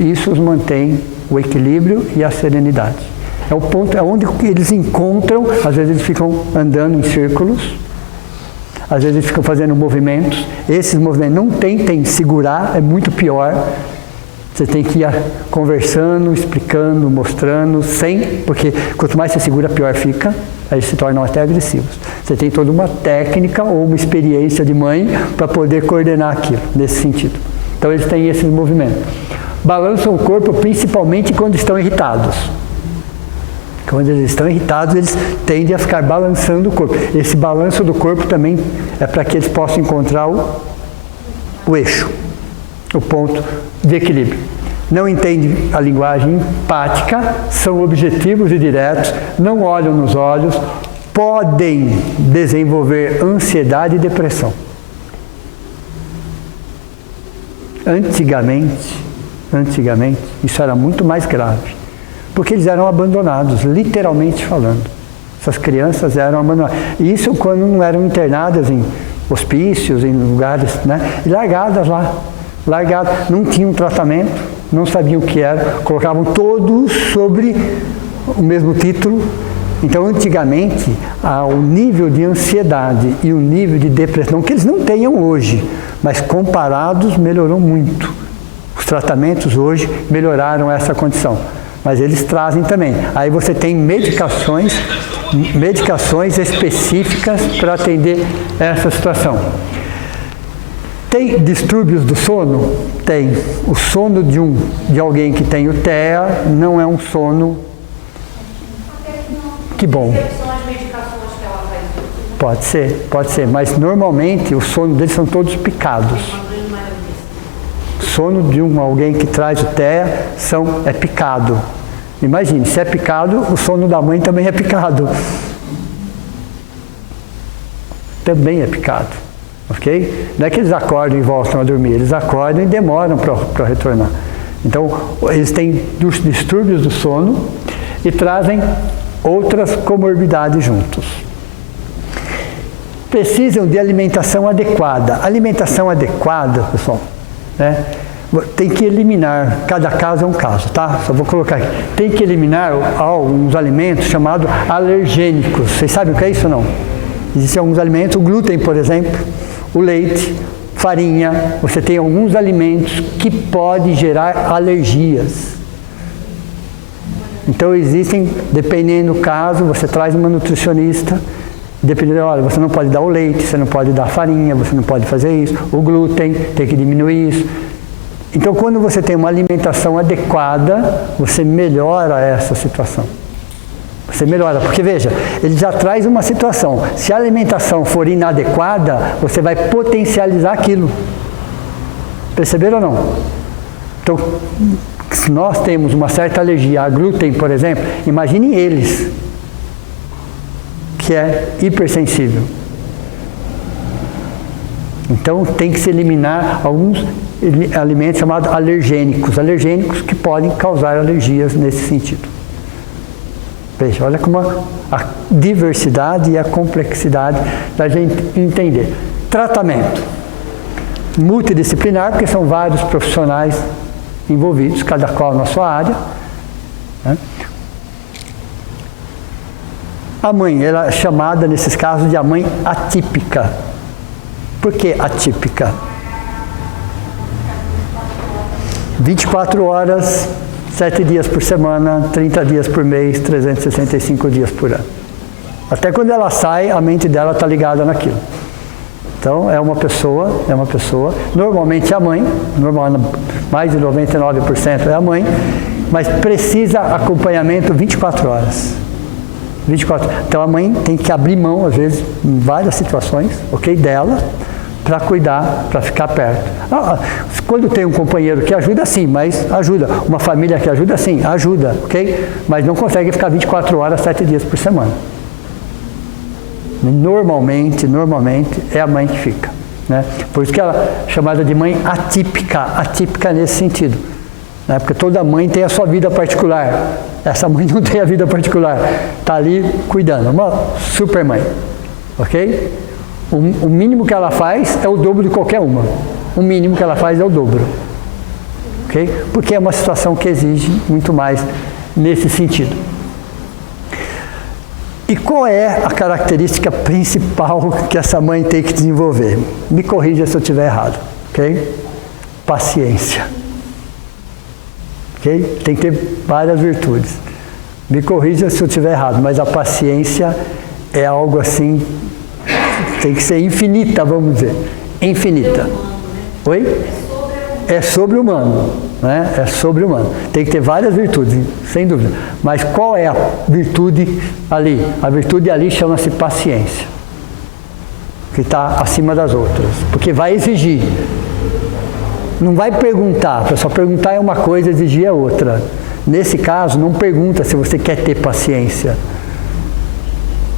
Isso os mantém o equilíbrio e a serenidade. É o ponto, é onde eles encontram, às vezes eles ficam andando em círculos, às vezes eles ficam fazendo movimentos. Esses movimentos não tentem segurar, é muito pior. Você tem que ir conversando, explicando, mostrando, porque quanto mais você segura, pior fica, aí se tornam até agressivos. Você tem toda uma técnica ou uma experiência de mãe para poder coordenar aquilo, nesse sentido. Então eles têm esses movimentos. Balançam o corpo principalmente quando estão irritados. Quando eles estão irritados, eles tendem a ficar balançando o corpo. Esse balanço do corpo também é para que eles possam encontrar o eixo, o ponto de equilíbrio. Não entendem a linguagem empática, são objetivos e diretos, não olham nos olhos, podem desenvolver ansiedade e depressão. Antigamente, isso era muito mais grave, porque eles eram abandonados, literalmente falando. Essas crianças eram abandonadas. E isso quando não eram internadas em hospícios, em lugares, né? E largadas lá. Não tinham tratamento, não sabiam o que era, colocavam todos sobre o mesmo título. Então, antigamente, o nível de ansiedade e o nível de depressão, que eles não tenham hoje, mas comparados, melhorou muito. Os tratamentos hoje melhoraram essa condição, mas eles trazem também. Aí você tem medicações específicas para atender essa situação. Tem distúrbios do sono? Tem. O sono de alguém que tem o TEA não é um sono... Que bom. Pode ser, mas normalmente o sono deles são todos picados. O sono de alguém que traz o TEA é picado. Imagine, se é picado, o sono da mãe também é picado. Também é picado. Ok? Não é que eles acordam e voltam a dormir, eles acordam e demoram para retornar. Então, eles têm distúrbios do sono e trazem outras comorbidades juntos. Precisam de alimentação adequada. Alimentação adequada, pessoal, né? Tem que eliminar, cada caso é um caso, tá? Só vou colocar aqui. Tem que eliminar alguns alimentos chamados alergênicos. Vocês sabem o que é isso ou não? Existem alguns alimentos, o glúten, por exemplo, o leite, farinha. Você tem alguns alimentos que podem gerar alergias. Então existem, dependendo do caso, você traz uma nutricionista, dependendo, olha, você não pode dar o leite, você não pode dar a farinha, você não pode fazer isso, o glúten, tem que diminuir isso. Então quando você tem uma alimentação adequada, você melhora essa situação. Você melhora, porque veja, ele já traz uma situação, se a alimentação for inadequada, você vai potencializar aquilo. Perceberam ou não? Então, se nós temos uma certa alergia a glúten, por exemplo, imagine eles, que é hipersensível. Então tem que se eliminar alguns alimentos chamados alergênicos que podem causar alergias nesse sentido. Veja, olha como a diversidade e a complexidade da gente entender. Tratamento multidisciplinar, porque são vários profissionais envolvidos, cada qual na sua área, né? A mãe, ela é chamada nesses casos de a mãe atípica. Por que atípica? 24 horas, 7 dias por semana, 30 dias por mês, 365 dias por ano. Até quando ela sai, a mente dela está ligada naquilo. Então, é uma pessoa, normalmente é a mãe, mais de 99% é a mãe, mas precisa acompanhamento 24 horas. 24. Então, a mãe tem que abrir mão, às vezes, em várias situações, ok, dela, para cuidar, para ficar perto. Quando tem um companheiro que ajuda, sim, mas ajuda. Uma família que ajuda, sim, ajuda, ok? Mas não consegue ficar 24 horas, 7 dias por semana. Normalmente é a mãe que fica, né? Por isso que ela é chamada de mãe atípica nesse sentido, né? Porque toda mãe tem a sua vida particular, essa mãe não tem a vida particular, está ali cuidando, uma super mãe, ok? O mínimo que ela faz é o dobro de qualquer uma, o mínimo que ela faz é o dobro, ok? Porque é uma situação que exige muito mais nesse sentido. E qual é a característica principal que essa mãe tem que desenvolver? Me corrija se eu estiver errado, ok? Paciência. ok? Tem que ter várias virtudes. Me corrija se eu estiver errado, mas a paciência é algo assim, tem que ser infinita, vamos dizer. Infinita. Oi? É sobre-humano, né? É sobre-humano. Tem que ter várias virtudes, sem dúvida. Mas qual é a virtude ali? A virtude ali chama-se paciência, que está acima das outras, porque vai exigir. Não vai perguntar, pessoal, perguntar é uma coisa, exigir é outra. Nesse caso, não pergunta se você quer ter paciência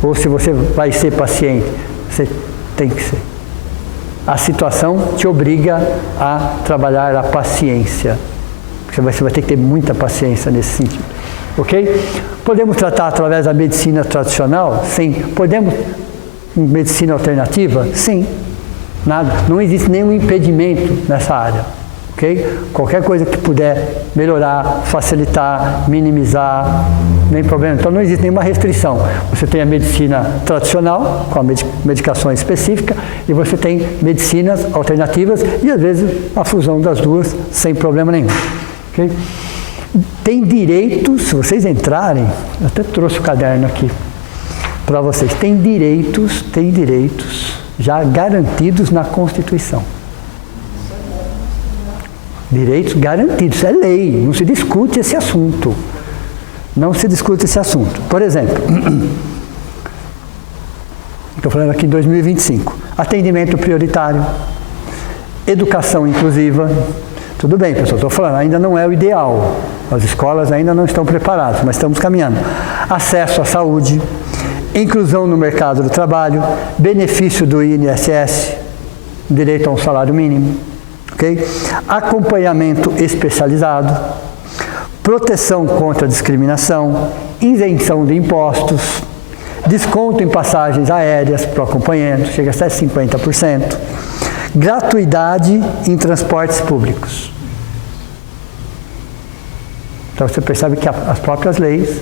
ou se você vai ser paciente. Você tem que ser. A situação te obriga a trabalhar a paciência. Você vai ter que ter muita paciência nesse sentido. Ok? Podemos tratar através da medicina tradicional? Sim. Podemos medicina alternativa? Sim. Nada. Não existe nenhum impedimento nessa área. Okay? Qualquer coisa que puder melhorar, facilitar, minimizar, nem problema. Então não existe nenhuma restrição. Você tem a medicina tradicional, com a medicação específica, e você tem medicinas alternativas e às vezes a fusão das duas sem problema nenhum. Okay? Tem direitos, se vocês entrarem, eu até trouxe o caderno aqui para vocês, tem direitos já garantidos na Constituição. Direitos garantidos, é lei, não se discute esse assunto. Não se discute esse assunto. Por exemplo, estou falando aqui em 2025, atendimento prioritário, educação inclusiva. Tudo bem, pessoal, estou falando, ainda não é o ideal. As escolas ainda não estão preparadas, mas estamos caminhando. Acesso à saúde, inclusão no mercado do trabalho, benefício do INSS, direito a um salário mínimo. Okay? Acompanhamento especializado, proteção contra a discriminação, isenção de impostos, desconto em passagens aéreas para o acompanhante, chega até 50%, gratuidade em transportes públicos. Então você percebe que as próprias leis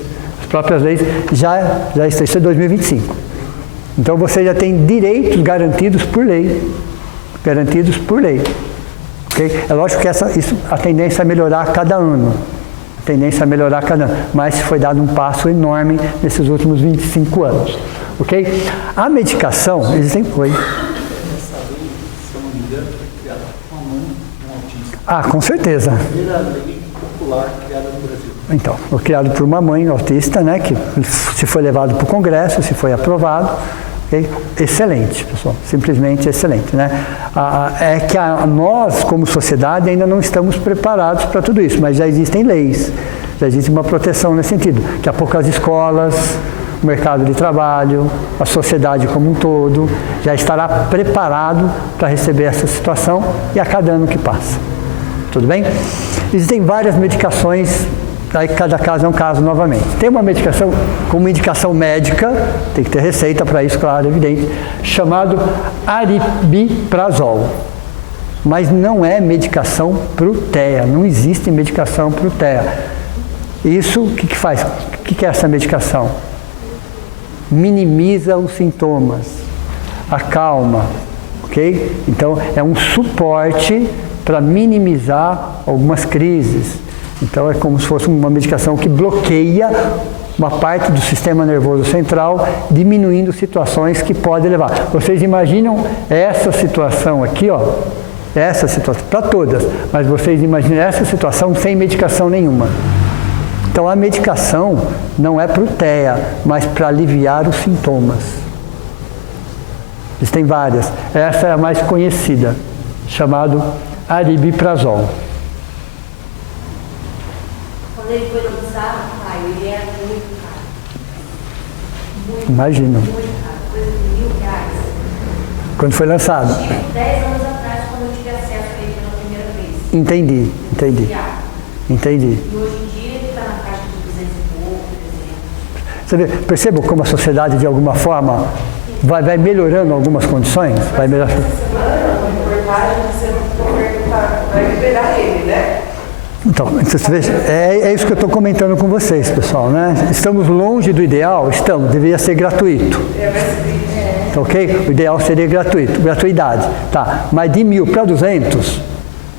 já estão, isso é 2025. Então você já tem direitos garantidos por lei. Okay? É lógico que a tendência é melhorar a cada ano. Mas foi dado um passo enorme nesses últimos 25 anos. Ok? A medicação, existem... Oi? Ah, com certeza. A primeira lei popular criada no Brasil. Então, foi criado por uma mãe autista, né, que se foi levado para o Congresso, se foi aprovado. Okay? Excelente, pessoal, simplesmente excelente, né? É que nós, como sociedade, ainda não estamos preparados para tudo isso, mas já existem leis, já existe uma proteção nesse sentido. Daqui a pouco as escolas, o mercado de trabalho, a sociedade como um todo, já estará preparado para receber essa situação e a cada ano que passa. Tudo bem? Existem várias medicações. Aí cada caso é um caso novamente. Tem uma medicação, como indicação médica, tem que ter receita para isso, claro, evidente, chamado aripiprazol. Mas não é medicação para o TEA, não existe medicação para o TEA. Isso, o que faz? O que é essa medicação? Minimiza os sintomas, acalma, ok? Então, é um suporte para minimizar algumas crises. Então, é como se fosse uma medicação que bloqueia uma parte do sistema nervoso central, diminuindo situações que podem levar. Vocês imaginam essa situação aqui, ó, essa situação, para todas, mas vocês imaginam essa situação sem medicação nenhuma. Então, a medicação não é para o TEA, mas para aliviar os sintomas. Existem várias. Essa é a mais conhecida, chamado aripiprazol. Quando ele foi lançado, ele era muito caro. Imagina. Muito caro, coisa de R$1.000. Quando foi lançado? 10 anos atrás, quando eu tive acesso a ele pela primeira vez. Entendi. E hoje em dia ele está na caixa de 200 e pouco, 300. Você vê, perceba como a sociedade, de alguma forma, vai melhorando algumas condições? Vai melhorar. Vai liberar ele, né? Então, é isso que eu estou comentando com vocês, pessoal, né? Estamos longe do ideal? Estamos, deveria ser gratuito. Ok? O ideal seria gratuidade. Tá. Mas de 1.000 para 200,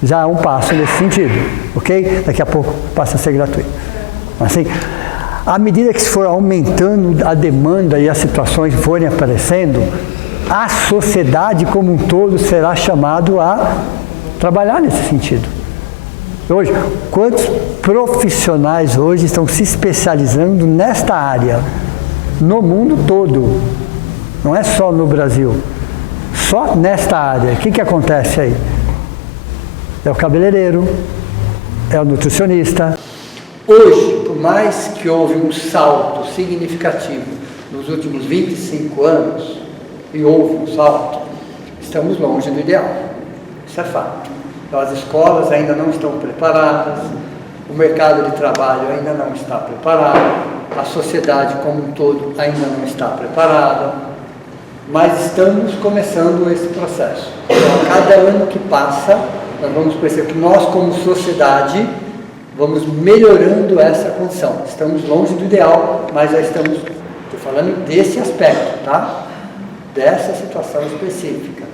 já é um passo nesse sentido, ok? Daqui a pouco passa a ser gratuito. Assim, à medida que se for aumentando a demanda e as situações forem aparecendo, a sociedade como um todo será chamado a trabalhar nesse sentido. Hoje, quantos profissionais hoje estão se especializando nesta área? No mundo todo, não é só no Brasil, só nesta área. O que acontece aí? É o cabeleireiro, é o nutricionista. Hoje, por mais que houve um salto significativo nos últimos 25 anos, e houve um salto, estamos longe do ideal. Isso é fato. Então, as escolas ainda não estão preparadas, o mercado de trabalho ainda não está preparado, a sociedade como um todo ainda não está preparada, mas estamos começando esse processo. Então, a cada ano que passa, nós vamos perceber que nós, como sociedade, vamos melhorando essa condição. Estamos longe do ideal, mas já estamos, estou falando desse aspecto, tá? Dessa situação específica.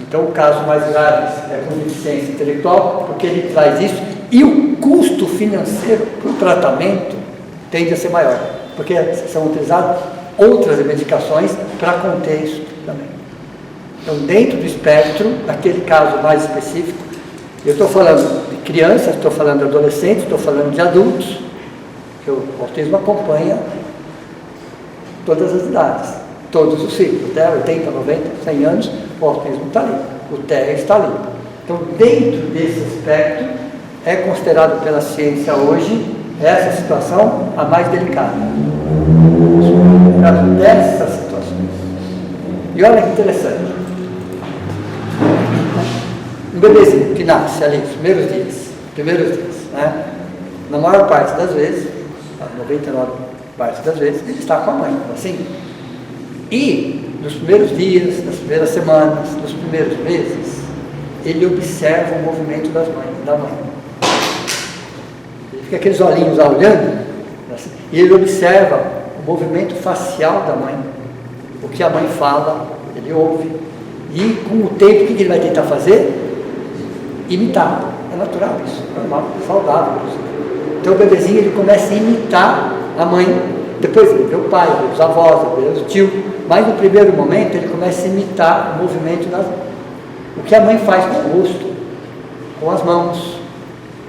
Então, o caso mais grave é com deficiência intelectual, porque ele traz isso, e o custo financeiro para o tratamento tende a ser maior, porque são utilizadas outras medicações para conter isso também. Então, dentro do espectro, naquele caso mais específico, eu estou falando de crianças, estou falando de adolescentes, estou falando de adultos, que o autismo acompanha todas as idades, todos os ciclos, até 80, 90, 100 anos, o autismo está ali, o TEA está ali. Então, dentro desse aspecto, é considerado pela ciência hoje essa situação a mais delicada. Dessas situações. E olha que interessante. Um bebezinho que nasce ali, nos primeiros dias, né? Na maior parte das vezes, 99% das vezes, ele está com a mãe, assim. E nos primeiros dias, nas primeiras semanas, nos primeiros meses, ele observa o movimento da mãe. Ele fica aqueles olhinhos lá olhando, assim, e ele observa o movimento facial da mãe, o que a mãe fala, ele ouve, e com o tempo, o que ele vai tentar fazer? Imitar. É natural isso, é normal, é saudável. Então o bebezinho ele começa a imitar a mãe, depois ele vê o pai, vê os avós, vê os tios, mas no primeiro momento ele começa a imitar o movimento o que a mãe faz com o rosto, com as mãos.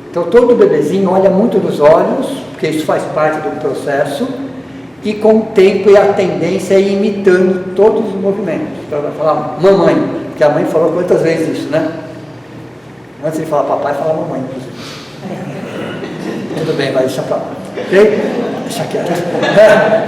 Então todo bebezinho olha muito nos olhos, porque isso faz parte do processo, e com o tempo e a tendência é ir imitando todos os movimentos. Então vai falar mamãe, porque a mãe falou quantas vezes isso, né? Antes de falar papai, fala mamãe, inclusive. Tudo bem, vai deixar pra lá. Ok? Deixa quieto.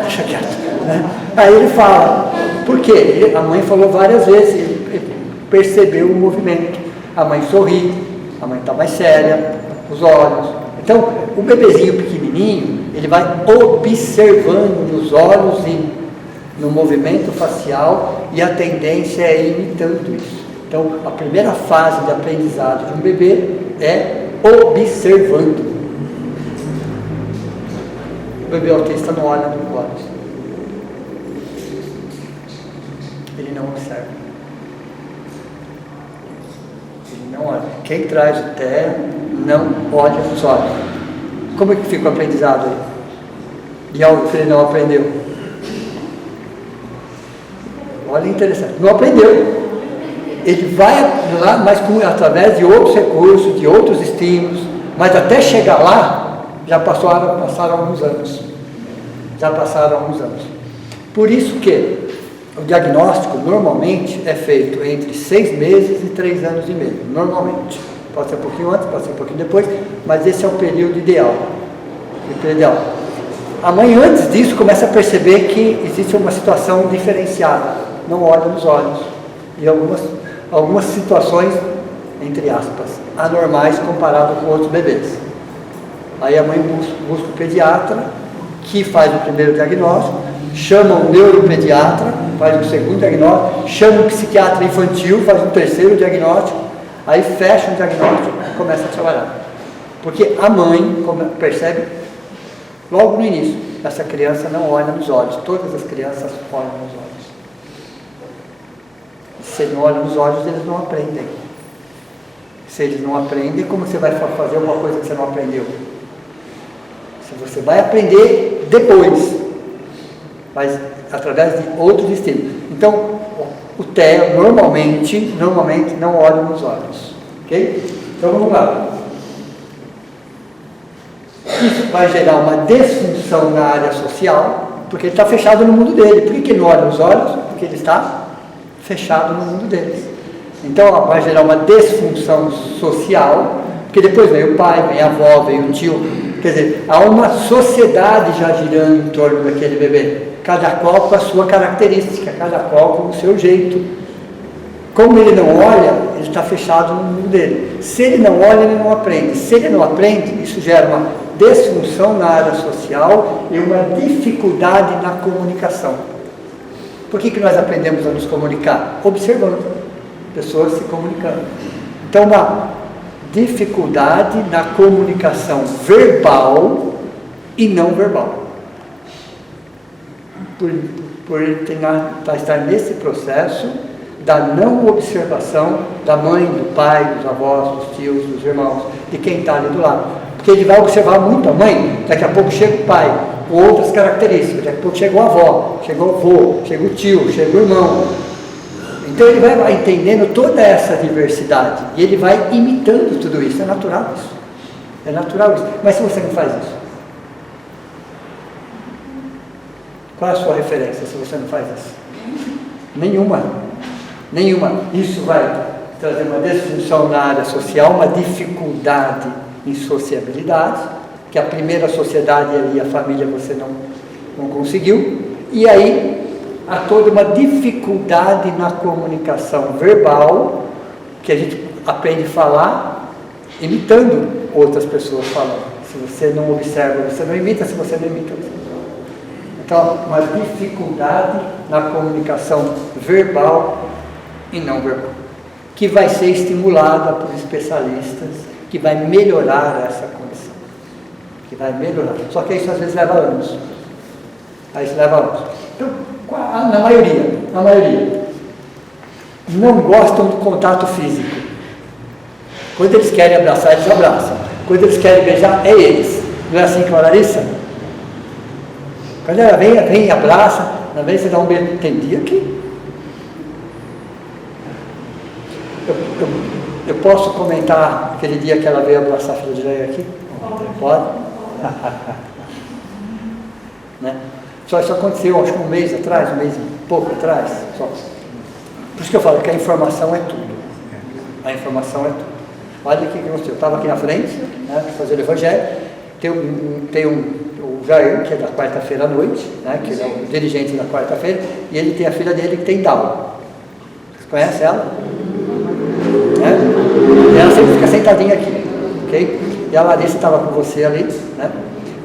Deixa quieto. Né? Aí ele fala, por quê? A mãe falou várias vezes, ele percebeu o movimento. A mãe sorri, a mãe está mais séria, os olhos. Então, o bebezinho pequenininho, ele vai observando nos olhos e no movimento facial, e a tendência é ir imitando isso. Então, a primeira fase de aprendizado de um bebê é observando. O bebê autista não olha nos olhos. Ele não observa. Ele não olha. Quem traz o TEA não olha nos olhos. Como é que fica o aprendizado aí? E algo que ele não aprendeu? Olha, interessante. Não aprendeu. Ele vai lá, mas através de outros recursos, de outros estímulos, mas até chegar lá, já passaram alguns anos. Por isso que o diagnóstico normalmente é feito entre 6 meses e 3 anos e meio, normalmente. Pode ser um pouquinho antes, pode ser um pouquinho depois, mas esse é o período ideal. A mãe, antes disso, começa a perceber que existe uma situação diferenciada, não olha nos olhos, e algumas situações, entre aspas, anormais comparado com outros bebês. Aí a mãe busca o pediatra, que faz o primeiro diagnóstico, chama o neuropediatra, faz o segundo diagnóstico, chama o psiquiatra infantil, faz o terceiro diagnóstico, aí fecha o diagnóstico e começa a trabalhar. Porque a mãe percebe logo no início, essa criança não olha nos olhos, todas as crianças olham nos olhos. Se não olham nos olhos, eles não aprendem. Se eles não aprendem, como você vai fazer alguma coisa que você não aprendeu? Se você vai aprender depois, mas através de outros estímulos. Então, o TEA normalmente não olha nos olhos. Ok? Então vamos lá. Isso vai gerar uma disfunção na área social, porque ele está fechado no mundo dele. Por que ele não olha nos olhos? Porque ele está fechado no mundo deles. Então vai gerar uma disfunção social, porque depois vem o pai, vem a avó, vem o tio. Quer dizer, há uma sociedade já girando em torno daquele bebê. Cada qual com a sua característica, cada qual com o seu jeito. Como ele não olha, ele está fechado no mundo dele. Se ele não olha, ele não aprende. Se ele não aprende, isso gera uma disfunção na área social e uma dificuldade na comunicação. Por que nós aprendemos a nos comunicar? Observando pessoas se comunicando. Então, uma dificuldade na comunicação verbal e não verbal. Por ele estar nesse processo da não observação da mãe, do pai, dos avós, dos tios, dos irmãos, de quem está ali do lado. Porque ele vai observar muito a mãe, daqui a pouco chega o pai, com outras características, daqui a pouco chegou a avó, chegou o avô, chegou o tio, chegou o irmão. Então ele vai entendendo toda essa diversidade e ele vai imitando tudo isso. É natural isso. É natural isso. Mas se você não faz isso? Qual é a sua referência se você não faz isso? Nenhuma. Isso vai trazer uma disfunção na área social, uma dificuldade em sociabilidade, que a primeira sociedade ali, a família, você não conseguiu. E aí há toda uma dificuldade na comunicação verbal, que a gente aprende a falar imitando outras pessoas falando. Se você não observa, você não imita. Se você não imita, você não. Então, uma dificuldade na comunicação verbal e não verbal, que vai ser estimulada por especialistas, que vai melhorar essa condição. Que vai melhorar. Só que isso às vezes leva anos. Então, na maioria, não gostam do contato físico. Quando eles querem abraçar, eles abraçam. Quando eles querem beijar, é eles. Não é assim com a Larissa? Quando ela vem e abraça, na vez você dá um beijo. Tem dia que eu posso comentar aquele dia que ela veio abraçar a filha de Leia aqui? Pode? Né? Só isso aconteceu, acho que um mês e pouco atrás. Só. Por isso que eu falo que a informação é tudo. A informação é tudo. Olha o que aconteceu. Eu estava aqui na frente, né, fazendo o evangelho. Tem o Jair, que é da quarta-feira à noite, né, que ele é o dirigente da quarta-feira, e ele tem a filha dele que tem Down. Você conhece ela? E ela sempre fica sentadinha aqui, ok? E a Larissa estava com você ali, né?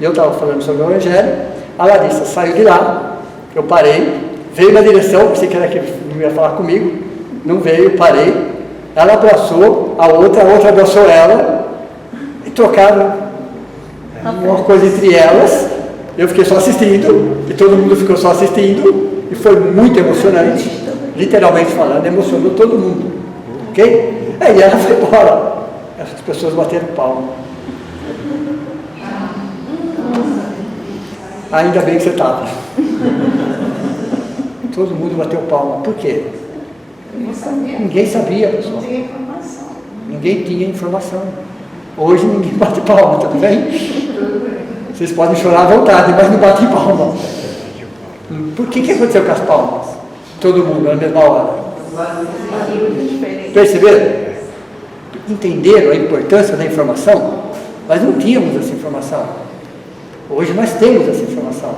E eu estava falando sobre o evangelho. A Larissa saiu de lá, eu parei, veio na direção, pensei que era que não ia falar comigo, não veio, parei. Ela abraçou a outra abraçou ela, e trocaram uma coisa entre elas. Eu fiquei só assistindo, e todo mundo ficou só assistindo, e foi muito emocionante, literalmente falando, emocionou todo mundo, ok? Aí ela foi embora, as pessoas bateram palma. Ainda bem que você estava. Todo mundo bateu palma. Por quê? Ninguém sabia, pessoal. Ninguém tinha informação. Hoje ninguém bate palma, tudo bem? Vocês podem chorar à vontade, mas não batem palma. Por que aconteceu com as palmas? Todo mundo na mesma hora. Perceberam? Entenderam a importância da informação? Nós não tínhamos essa informação. Hoje nós temos essa informação.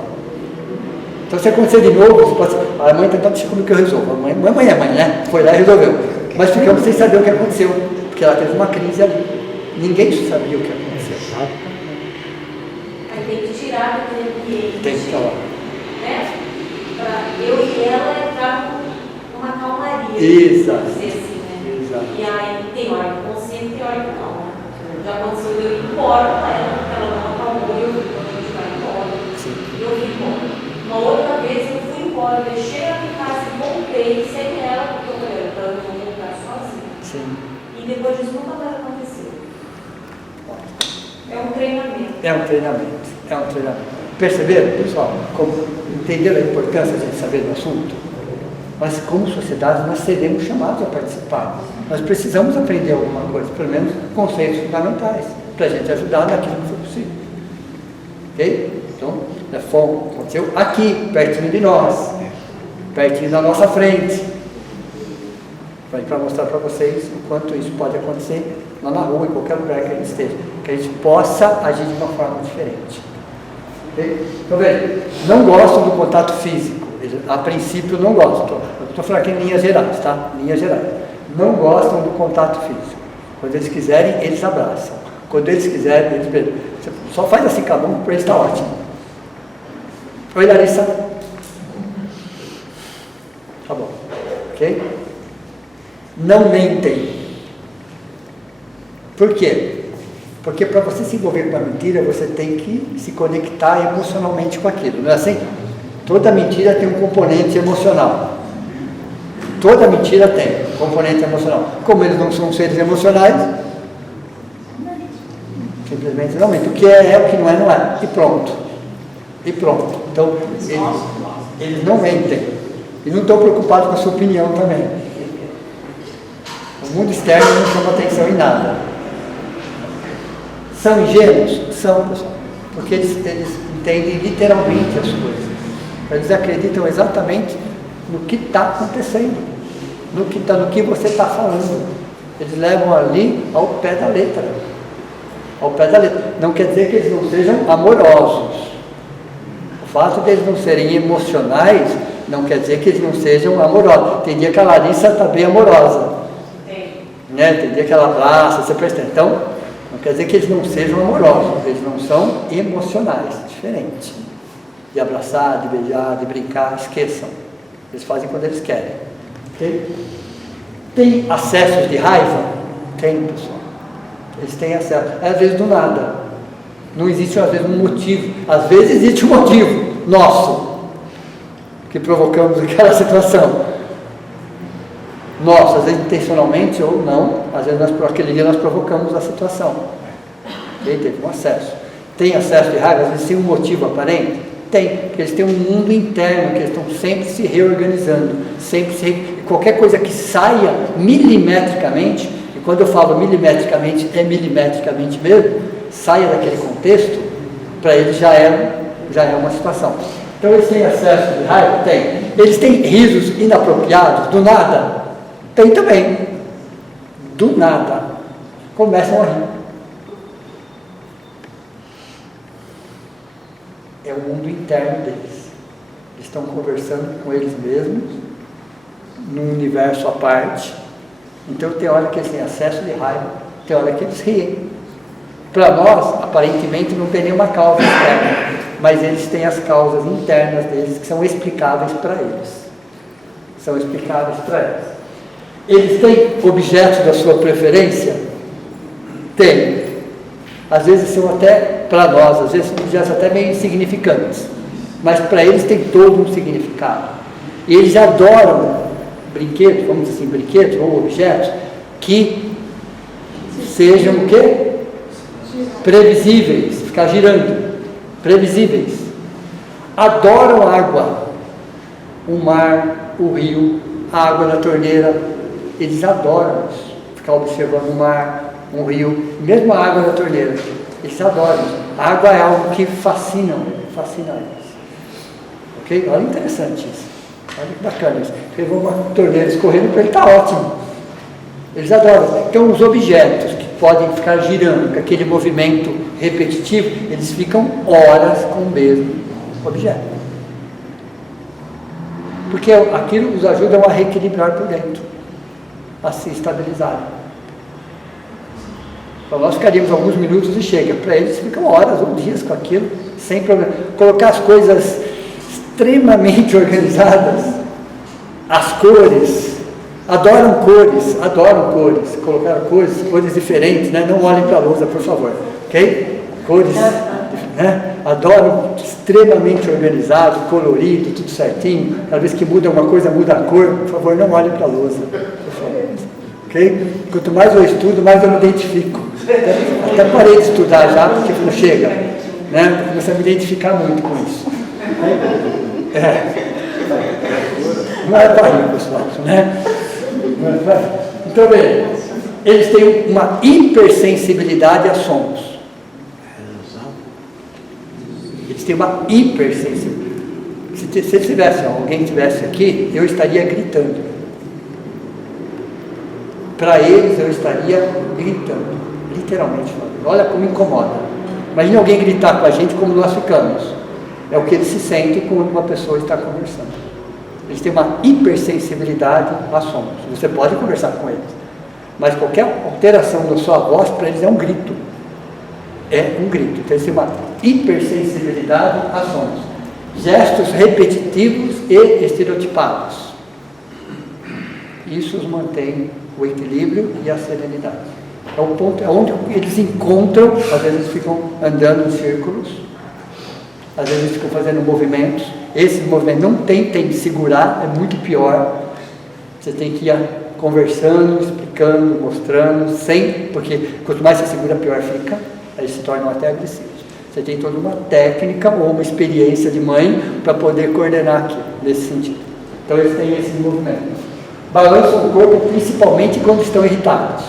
Então se acontecer de novo, você pode dizer, a mãe tentou deixar comigo que eu resolvo. A mãe é mãe, né? Foi lá e resolveu. Mas ficamos sem saber o que aconteceu, porque ela teve uma crise ali. Ninguém sabia o que aconteceu. Aí tem que tirar daquele ambiente. Tem que estar lá. Né? Para eu e ela entrar numa calmaria. Exato. Assim, né? Exato. E aí tem hora que consciente, tem hora que não. Né? Já aconteceu de eu ir embora com ela, porque ela não acalmou, eu fui quando a gente vai embora. Sim. E eu fui embora. Uma outra vez eu fui embora, deixei ela em casa e voltei sem ela, porque eu falei, eu não vou voltar sozinha. Sim. E depois disso não quando ela aconteceu. É um treinamento. É um treinamento. Perceberam, pessoal? Entenderam a importância de saber do assunto? Mas como sociedade nós seremos chamados a participar. Nós precisamos aprender alguma coisa, pelo menos conceitos fundamentais, para a gente ajudar naquilo que for possível. Ok? Então, aconteceu aqui, pertinho de nós, pertinho da nossa frente. Para mostrar para vocês o quanto isso pode acontecer lá na rua, em qualquer lugar que a gente esteja. Que a gente possa agir de uma forma diferente. Okay? Então, veja, não gostam do contato físico. A princípio não gostam. Estou falando aqui em linhas gerais, tá? Linhas gerais. Não gostam do contato físico. Quando eles quiserem, eles abraçam. Quando eles quiserem, eles beijam. Você só faz assim com a mão, para eles está ótimo. Oi, Larissa. Tá bom. Ok? Não mentem. Por quê? Porque para você se envolver com a mentira, você tem que se conectar emocionalmente com aquilo, não é assim? Toda mentira tem um componente emocional. Toda mentira tem um componente emocional. Como eles não são seres emocionais, simplesmente não mentem. O que é, o que não é, não é. E pronto. E pronto. Então, eles não mentem. E não estão preocupados com a sua opinião também. O mundo externo não chama atenção em nada. São ingênuos? São, pessoal. Porque eles entendem literalmente as coisas. Eles acreditam exatamente no que está acontecendo, no que você está falando. Eles levam ali ao pé da letra. Ao pé da letra. Não quer dizer que eles não sejam amorosos. O fato de eles não serem emocionais não quer dizer que eles não sejam amorosos. Tem dia que a Larissa está bem amorosa. Né? Tem dia que ela abraça, você presta. Então, não quer dizer que eles não sejam amorosos. Eles não são emocionais. Diferente. De abraçar, de beijar, de brincar, esqueçam. Eles fazem quando eles querem. Okay? Tem acessos de raiva? Tem, pessoal. Eles têm acesso. Às vezes do nada. Não existe, às vezes, um motivo. Às vezes existe um motivo nosso que provocamos aquela situação. Nós, às vezes intencionalmente ou não, às vezes aquele dia nós provocamos a situação. Okay? Teve um acesso. Tem acesso de raiva? Às vezes sem um motivo aparente? Tem, porque eles têm um mundo interno, que eles estão sempre se reorganizando, qualquer coisa que saia milimetricamente, e quando eu falo milimetricamente, é milimetricamente mesmo, saia daquele contexto, para eles já é uma situação. Então eles têm acesso de raiva? Tem. Eles têm risos inapropriados, do nada? Tem também. Do nada. Começam a rir. É o mundo interno deles. Eles estão conversando com eles mesmos, num universo à parte. Então tem hora que eles têm acesso de raiva, tem hora que eles riem. Para nós, aparentemente, não tem nenhuma causa externa, mas eles têm as causas internas deles que são explicáveis para eles. São explicáveis para eles. Eles têm objetos da sua preferência? Tem. Às vezes são até, para nós, às vezes são objetos até meio insignificantes, mas para eles tem todo um significado. E eles adoram brinquedos, vamos dizer assim, brinquedos ou objetos que sejam o quê? Previsíveis, ficar girando, previsíveis. Adoram água, o mar, o rio, a água da torneira, eles adoram isso, ficar observando o mar, um rio, mesmo a água da torneira, eles adoram. A água é algo que fascina eles. Ok? Olha, interessante isso. Olha que bacana isso. Porque vão uma torneira escorrendo, para ele está ótimo. Eles adoram. Então, os objetos que podem ficar girando, com aquele movimento repetitivo, eles ficam horas com o mesmo objeto. Porque aquilo os ajuda a reequilibrar por dentro, a se estabilizarem. Então, nós ficaríamos alguns minutos e chega. Para eles ficam horas ou dias com aquilo, sem problema. Colocar as coisas extremamente organizadas, as cores, adoram cores, colocar cores diferentes, né? Não olhem para a lousa, por favor, ok? Cores, né? Adoram extremamente organizado, colorido, tudo certinho. Cada vez que muda uma coisa, muda a cor. Por favor, não olhem para a lousa, por favor. ok? Quanto mais eu estudo, mais eu me identifico. Até parei de estudar já, porque não chega, né? Comecei a me identificar muito com isso. Não é para rir, pessoal, né? Então, bem, eles têm uma hipersensibilidade a sons. Eles têm uma hipersensibilidade. Se tivesse, alguém estivesse aqui, eu estaria gritando. Para eles, eu estaria gritando, literalmente falando. Olha como incomoda. Imagina alguém gritar com a gente como nós ficamos. É o que eles se sentem quando uma pessoa está conversando. Eles têm uma hipersensibilidade a sons. Você pode conversar com eles, mas qualquer alteração da sua voz para eles é um grito. É um grito. Então eles têm uma hipersensibilidade a sons. Gestos repetitivos e estereotipados. Isso os mantém o equilíbrio e a serenidade. É o ponto, é onde eles encontram. Às vezes ficam andando em círculos, às vezes ficam fazendo movimentos. Esse movimento não tem que segurar, é muito pior. Você tem que ir conversando, explicando, mostrando, porque quanto mais você segura, pior fica. Aí se tornam até agressivos. Você tem toda uma técnica ou uma experiência de mãe para poder coordenar aquilo, nesse sentido. Então eles têm esse movimento. Balançam o corpo principalmente quando estão irritados.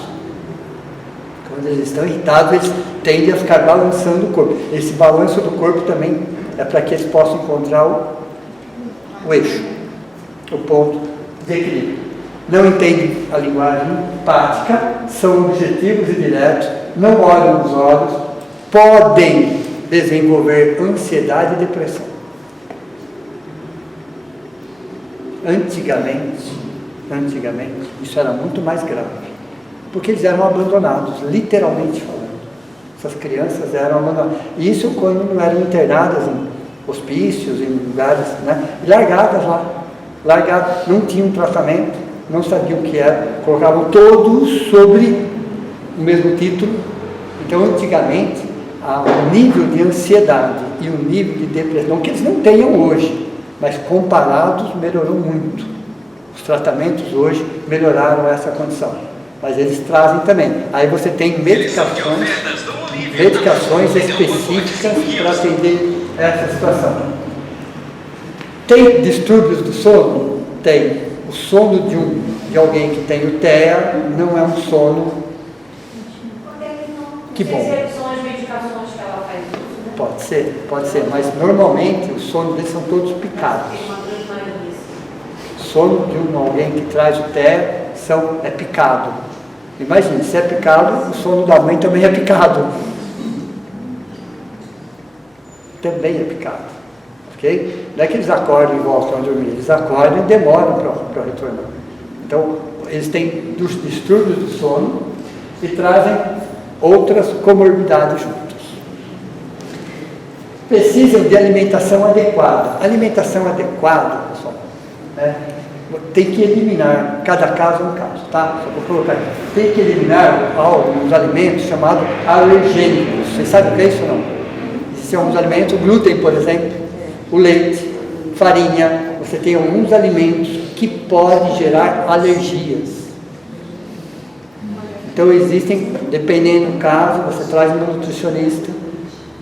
Quando eles estão irritados, eles tendem a ficar balançando o corpo. Esse balanço do corpo também é para que eles possam encontrar o eixo, o ponto de equilíbrio. Não entendem a linguagem empática, são objetivos e diretos, não olham nos olhos, podem desenvolver ansiedade e depressão. Antigamente, isso era muito mais grave, porque eles eram abandonados, literalmente falando. Essas crianças eram abandonadas. Isso quando não eram internadas em hospícios, em lugares, né? Largadas lá, não tinham tratamento, não sabiam o que era, colocavam todos sobre o mesmo título. Então, antigamente, o nível de ansiedade e o nível de depressão, que eles não tenham hoje, mas comparados, melhorou muito. Os tratamentos hoje melhoraram essa condição, mas eles trazem também. Aí você tem medicações específicas para atender essa situação. Tem distúrbios do sono? Tem. O sono de alguém que tem o TEA não é um sono. Que bom. Pode ser, mas normalmente o sono deles são todos picados. O sono de alguém que traz o TEA é picado. Imagine, se é picado, o sono da mãe também é picado. Também é picado. Ok? Não é que eles acordam e voltam a dormir, eles acordam e demoram para retornar. Então, eles têm distúrbios do sono e trazem outras comorbidades juntas. Precisam de alimentação adequada. Alimentação adequada, pessoal, né? Tem que eliminar, cada caso é um caso, tá? Só vou colocar aqui. Tem que eliminar alguns alimentos chamados alergênicos. Vocês sabem o que é isso ou não? Existem alguns alimentos, o glúten, por exemplo, o leite, farinha. Você tem alguns alimentos que podem gerar alergias. Então existem, dependendo do caso, você traz um nutricionista.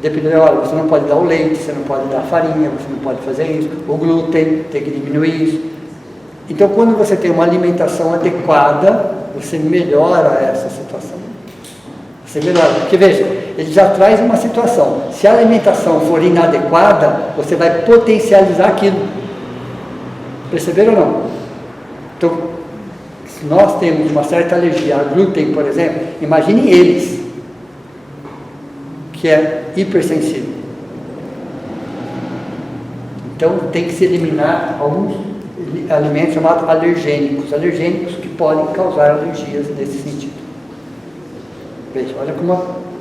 Dependendo, olha, você não pode dar o leite, você não pode dar a farinha, você não pode fazer isso. O glúten, tem que diminuir isso. Então, quando você tem uma alimentação adequada, você melhora essa situação. Você melhora, porque veja, ele já traz uma situação. Se a alimentação for inadequada, você vai potencializar aquilo. Perceberam ou não? Então, se nós temos uma certa alergia a glúten, por exemplo, imagine eles, que é hipersensível. Então, tem que se eliminar alguns alimentos chamados alergênicos que podem causar alergias nesse sentido. Veja, olha como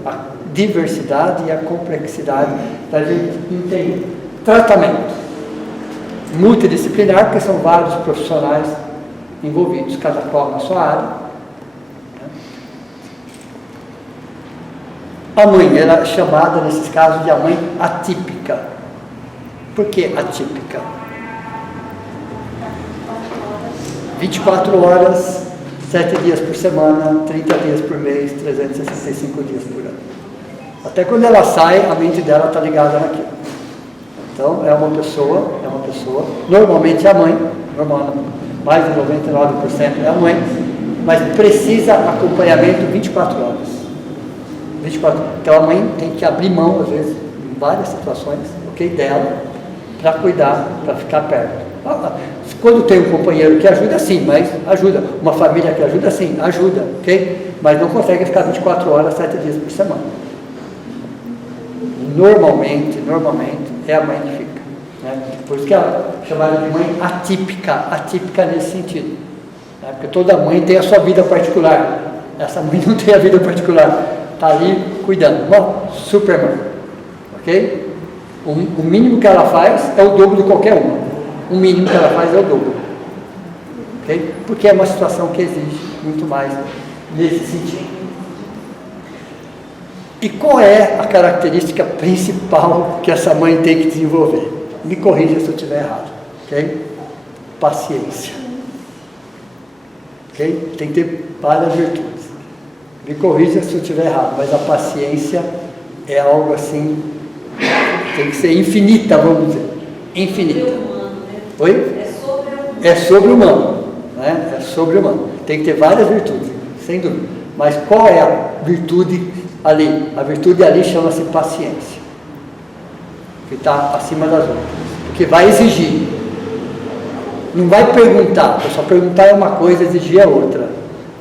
a diversidade e a complexidade da gente entender. Tratamento multidisciplinar, porque são vários profissionais envolvidos, cada qual na sua área. A mãe era chamada nesses casos de a mãe atípica. Por que atípica? 24 horas 7 dias por semana, 30 dias por mês, 365 dias por ano. Até quando ela sai, a mente dela está ligada naquilo. Então, é uma pessoa, normalmente é a mãe, mais de 99% é a mãe, mas precisa acompanhamento 24 horas. 24. Então, a mãe tem que abrir mão, às vezes, em várias situações, dela, para cuidar, para ficar perto. Quando tem um companheiro que ajuda, sim, mas ajuda. Uma família que ajuda, sim, ajuda, ok? Mas não consegue ficar 24 horas, 7 dias por semana. Normalmente, é a mãe que fica. Né? Por isso que ela é chamada de mãe atípica nesse sentido. Né? Porque toda mãe tem a sua vida particular. Essa mãe não tem a vida particular. Está ali cuidando. Uma super mãe. Ok? O mínimo que ela faz é o dobro de qualquer uma. O mínimo que ela faz é o dobro. Okay? Porque é uma situação que exige muito mais nesse sentido. E qual é a característica principal que essa mãe tem que desenvolver? Me corrija se eu estiver errado. Okay? Paciência. Okay? Tem que ter várias virtudes. Me corrija se eu estiver errado, mas a paciência é algo assim, tem que ser infinita, vamos dizer. Infinita. Oi? É sobre-humano. Né? É sobre-humano. Tem que ter várias virtudes, sem dúvida. Mas qual é a virtude ali? A virtude ali chama-se paciência, que está acima das outras. Porque vai exigir. Não vai perguntar. Só perguntar é uma coisa, exigir é outra.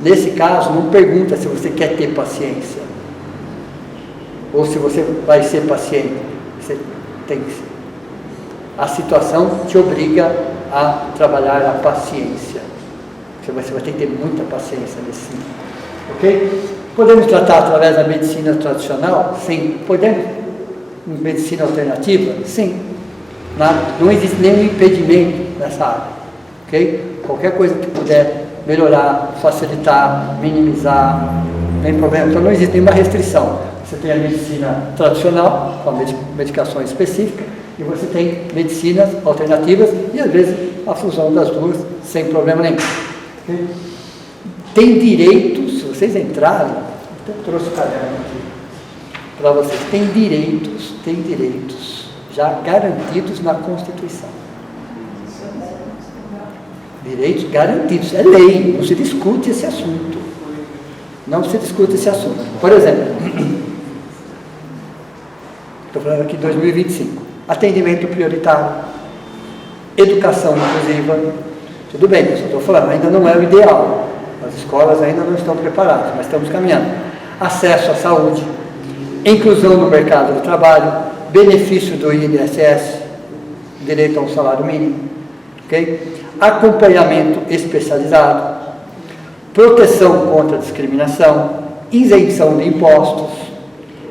Nesse caso, não pergunta se você quer ter paciência. Ou se você vai ser paciente. Você tem que ser. A situação te obriga a trabalhar a paciência. Você vai ter que ter muita paciência nesse sentido. Ok? Podemos tratar através da medicina tradicional? Sim. Podemos? Medicina alternativa? Sim. Não existe nenhum impedimento nessa área. Ok? Qualquer coisa que puder melhorar, facilitar, minimizar, não tem problema. Então não existe nenhuma restrição. Você tem a medicina tradicional, com a medicação específica, e você tem medicinas alternativas e às vezes a fusão das duas sem problema nenhum. Okay? Tem direitos, se vocês entrarem, eu trouxe o caderno aqui para vocês, tem direitos já garantidos na Constituição. Direitos garantidos, é lei, não se discute esse assunto. Não se discute esse assunto. Por exemplo, estou falando aqui de 2025. Atendimento prioritário, educação inclusiva, tudo bem, eu só estou falando, ainda não é o ideal, as escolas ainda não estão preparadas, mas estamos caminhando. Acesso à saúde, inclusão no mercado de trabalho, benefício do INSS, direito a um salário mínimo, ok? Acompanhamento especializado, proteção contra a discriminação, isenção de impostos,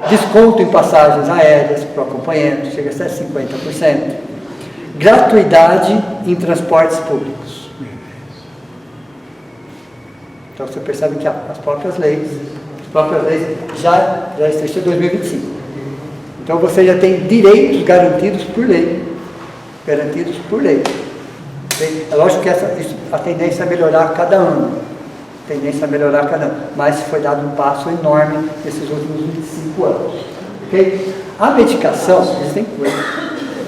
desconto em passagens aéreas para o acompanhante, chega até 50%. Gratuidade em transportes públicos. Então você percebe que as próprias leis já estão em 2025. Então você já tem direitos garantidos por lei. É lógico que a tendência é melhorar a cada ano. Mas foi dado um passo enorme nesses últimos 25 anos. Okay? A medicação, existem coisas.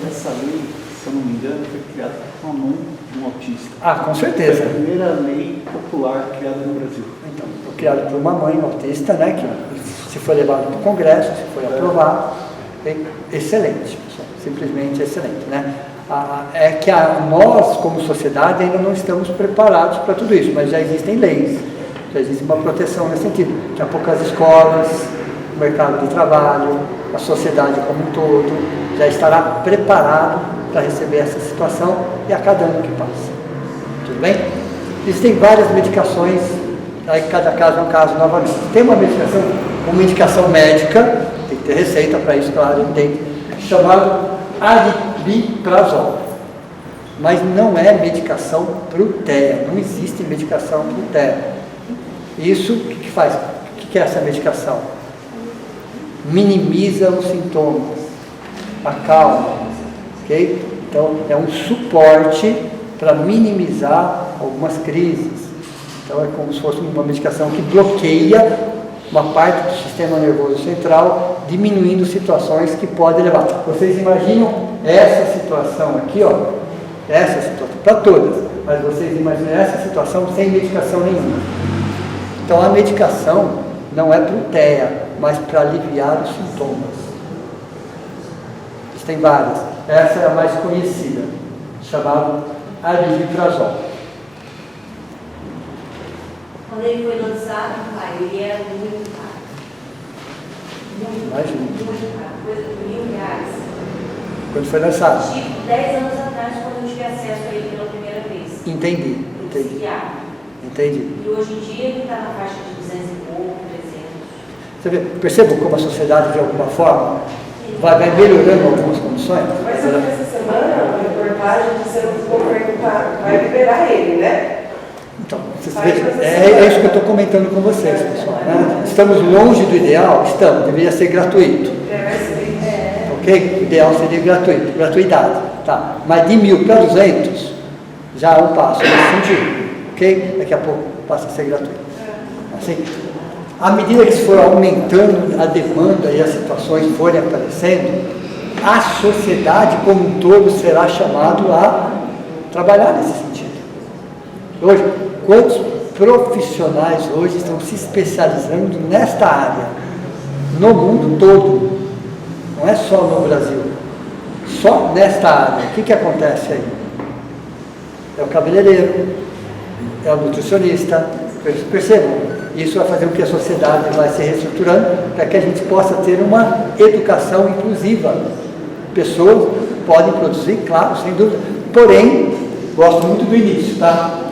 Essa lei, se eu não me engano, foi criada com a mão de um autista. Com certeza. Foi a primeira lei popular criada no Brasil. Então, foi criada por uma mãe autista, né, que se foi levado para o Congresso, se foi aprovado. Excelente, pessoal, simplesmente excelente, né? É que nós, como sociedade, ainda não estamos preparados para tudo isso, mas já existem leis, já existe uma proteção nesse sentido. Daqui a pouco as escolas, o mercado de trabalho, a sociedade como um todo, já estará preparado para receber essa situação e a cada ano que passa. Tudo bem? Existem várias medicações, aí cada caso é um caso novamente. Tem uma medicação médica, tem que ter receita para isso, claro, tem, chamado aripiprazol, mas não é medicação para o TEA, não existe medicação para o TEA. Isso, o que faz? O que é essa medicação? Minimiza os sintomas, acalma, ok? Então, é um suporte para minimizar algumas crises, Então é como se fosse uma medicação que bloqueia uma parte do sistema nervoso central, diminuindo situações que podem levar. Vocês imaginam essa situação aqui, ó, essa situação, para todas, mas vocês imaginam essa situação sem medicação nenhuma. Então a medicação não é para o TEA, mas para aliviar os sintomas. Tem várias. Essa é a mais conhecida, chamada aripiprazol. Quando ele foi lançado, pai, ele era muito caro. Muito caro. Coisa de R$1.000. Quando foi lançado? Tipo, 10 anos atrás, quando eu tive acesso a ele pela primeira vez. Entendi. E hoje em dia ele está na faixa de 200 e pouco, 300. Você vê, perceba como a sociedade, de alguma forma, vai melhorando algumas condições? Mas essa semana, uma reportagem dizendo que o governo vai liberar ele, né? Então, vocês vejam, é isso que eu estou comentando com vocês, pessoal. Né? Estamos longe do ideal? Estamos, deveria ser gratuito. Ok? O ideal seria gratuidade. Tá. Mas de 1.000 para 200, já é um passo nesse sentido. Ok? Daqui a pouco passa a ser gratuito. Assim, à medida que for aumentando a demanda e as situações forem aparecendo, a sociedade como um todo será chamado a trabalhar nesse sentido. Hoje, quantos profissionais hoje estão se especializando nesta área? No mundo todo, não é só no Brasil, só nesta área. O que acontece aí? É o cabeleireiro, é o nutricionista, percebam? Isso vai fazer com que a sociedade vai se reestruturando para que a gente possa ter uma educação inclusiva. Pessoas podem produzir, claro, sem dúvida. Porém, gosto muito do início, tá?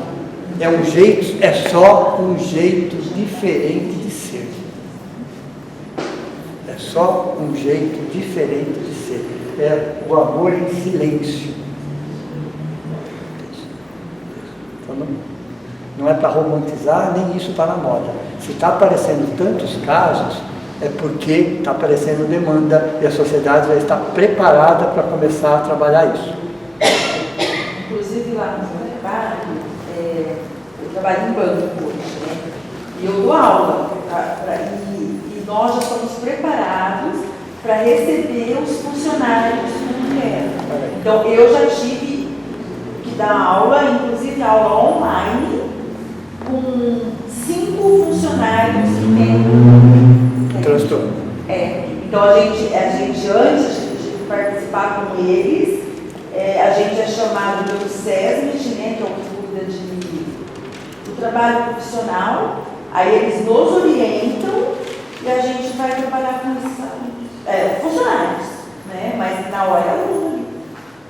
É só um jeito diferente de ser. É só um jeito diferente de ser. É o amor em silêncio. Não é para romantizar, nem isso está na moda. Se está aparecendo tantos casos, é porque está aparecendo demanda e a sociedade já está preparada para começar a trabalhar isso. Inclusive lá no meu trabalho, eu trabalho em banco hoje, né? E eu dou aula, e nós já estamos preparados para receber os funcionários como mulher. Então eu já tive que dar aula, inclusive aula online, com 5 funcionários que têm transtorno. Então a gente antes de participar com eles, a gente é chamado pelo SESMIT, né, que é o que cuida do trabalho profissional, aí eles nos orientam e a gente vai trabalhar com esses funcionários, né, mas na hora é aluno.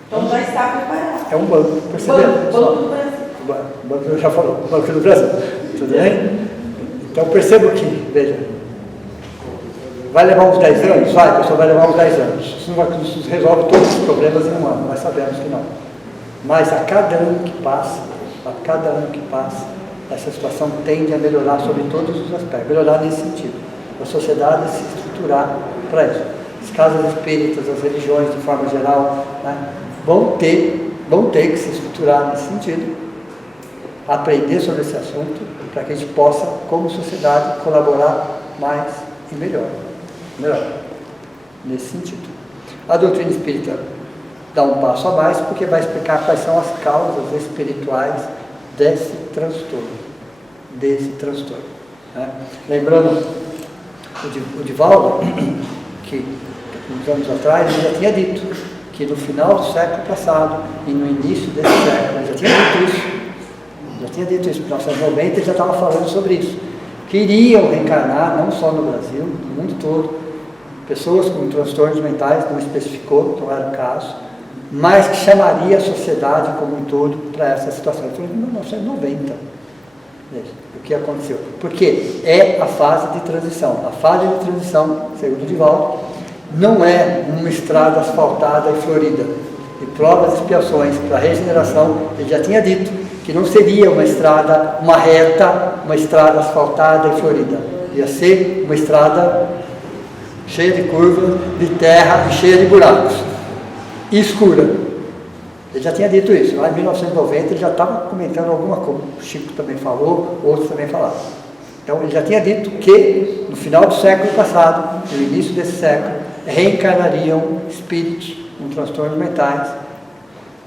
Então já está preparado. É um banco, percebeu? Banco do Brasil. O banco já falou, o Banco do Brasil. Tudo bem? Então percebo que, veja, vai levar uns 10 anos? Vai, pessoal, vai levar uns 10 anos. Isso não resolve todos os problemas em um ano, nós sabemos que não. Mas a cada ano que passa, essa situação tende a melhorar sobre todos os aspectos, melhorar nesse sentido. A sociedade se estruturar para isso. As casas espíritas, as religiões de forma geral, né, vão ter que se estruturar nesse sentido, aprender sobre esse assunto, para que a gente possa, como sociedade, colaborar mais e melhor. Nesse sentido. A doutrina espírita dá um passo a mais, porque vai explicar quais são as causas espirituais desse transtorno. Né? Lembrando o Divaldo, que uns anos atrás ele já tinha dito que no final do século passado e no início desse século, ele já tinha dito isso, em 1990 ele já estava falando sobre isso, que iriam reencarnar, não só no Brasil, no mundo todo, pessoas com transtornos mentais, não especificou, não era o caso, mas que chamaria a sociedade como um todo para essa situação. Ele falou em 1990, o que aconteceu? Porque é a fase de transição. A fase de transição, segundo o Divaldo, não é uma estrada asfaltada e florida, e provas e expiações para a regeneração. Ele já tinha dito que não seria uma estrada, uma reta, uma estrada asfaltada e florida. Ia ser uma estrada cheia de curvas, de terra e cheia de buracos. E escura. Ele já tinha dito isso, lá em 1990 ele já estava comentando alguma coisa, o Chico também falou, outros também falaram. Então ele já tinha dito que no final do século passado, no início desse século, reencarnariam espíritos com transtornos mentais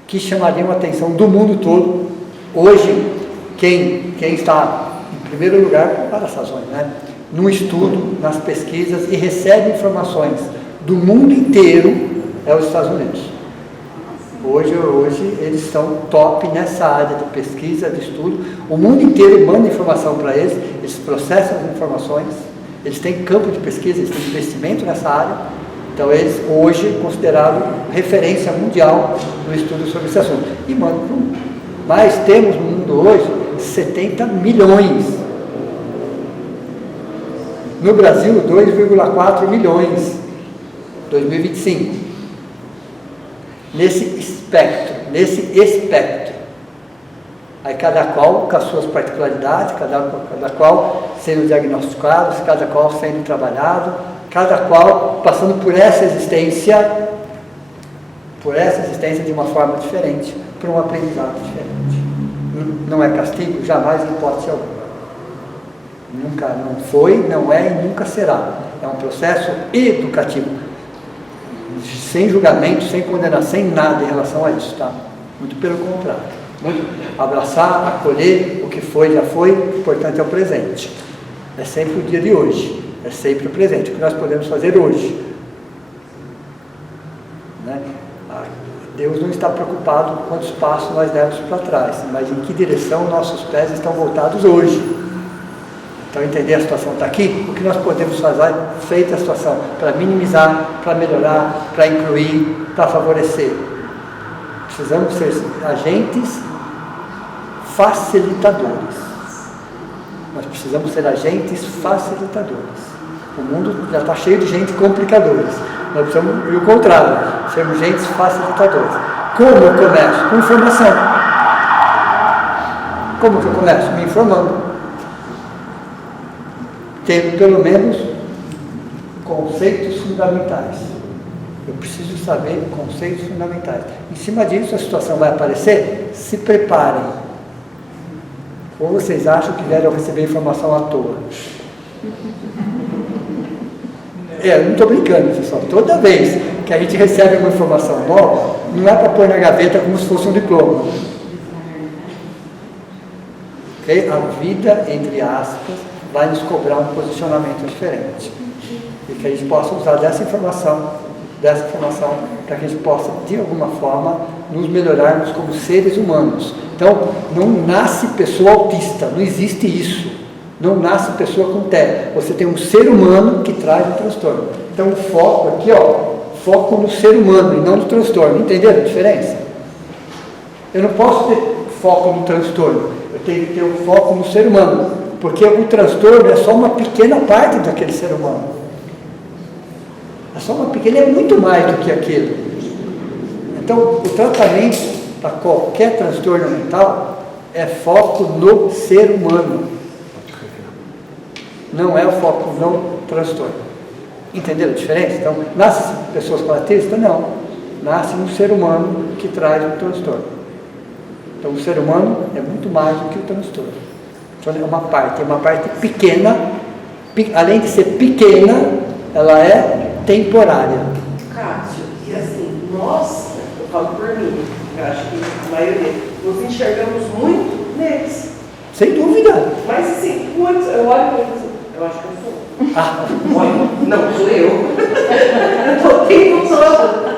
que chamariam a atenção do mundo todo. Hoje, quem está em primeiro lugar, por várias razões, né? No estudo, nas pesquisas e recebe informações do mundo inteiro, é os Estados Unidos. Hoje eles estão top nessa área de pesquisa, de estudo. O mundo inteiro manda informação para eles, eles processam as informações, eles têm campo de pesquisa, eles têm investimento nessa área. Então eles hoje considerados referência mundial no estudo sobre esse assunto. E mandam para o mundo. Mas temos no mundo hoje 70 milhões. No Brasil, 2,4 milhões. 2025. Nesse espectro. Aí cada qual com as suas particularidades, cada qual sendo diagnosticados, cada qual sendo trabalhado, cada qual passando por essa existência de uma forma diferente, por um aprendizado diferente. Não é castigo, jamais, em hipótese alguma. Nunca, não foi, não é e nunca será. É um processo educativo, sem julgamento, sem condenação, sem nada em relação a isso, tá? Muito pelo contrário. Abraçar, acolher, o que foi, já foi, o importante é o presente. É sempre o dia de hoje, é sempre o presente, o que nós podemos fazer hoje. Né? Deus não está preocupado com quantos passos nós demos para trás, mas em que direção nossos pés estão voltados hoje. Então, entender a situação está aqui, o que nós podemos fazer, feita a situação, para minimizar, para melhorar, para incluir, para favorecer. Precisamos ser agentes facilitadores. Nós precisamos ser agentes facilitadores. O mundo já está cheio de gente complicadores. Nós precisamos, e o contrário, sermos agentes facilitadores. Como eu começo? Com informação. Como que eu começo? Me informando. Tendo pelo menos conceitos fundamentais. Eu preciso saber conceitos fundamentais. Em cima disso, a situação vai aparecer, se preparem. Ou vocês acham que vieram receber informação à toa? Eu não estou brincando, pessoal. Toda vez que a gente recebe uma informação nova, não é para pôr na gaveta como se fosse um diploma. Okay? A vida, entre aspas, vai nos cobrar um posicionamento diferente. E que a gente possa usar dessa informação para que a gente possa, de alguma forma, nos melhorarmos como seres humanos. Então, não nasce pessoa autista, não existe isso. Não nasce pessoa com TEA. Você tem um ser humano que traz o transtorno. Então, o foco aqui, foco no ser humano e não no transtorno. Entenderam a diferença? Eu não posso ter foco no transtorno, eu tenho que ter um foco no ser humano. Porque o transtorno é só uma pequena parte daquele ser humano. É só uma pequena, é muito mais do que aquilo. Então, o tratamento para qualquer transtorno mental é foco no ser humano. Não é o foco no transtorno. Entenderam a diferença? Então, nascem pessoas com autismo? Não. Nasce um ser humano que traz o transtorno. Então, o ser humano é muito mais do que o transtorno. É uma parte pequena, além de ser pequena, ela é temporária. Cássio, e assim, nós, eu falo por mim, eu acho que a maioria, nos enxergamos muito neles. Sem dúvida. Mas assim, muitos, eu olho para eles, eu acho que eu sou. Olha, Não, sou eu. Eu estou o tempo todo.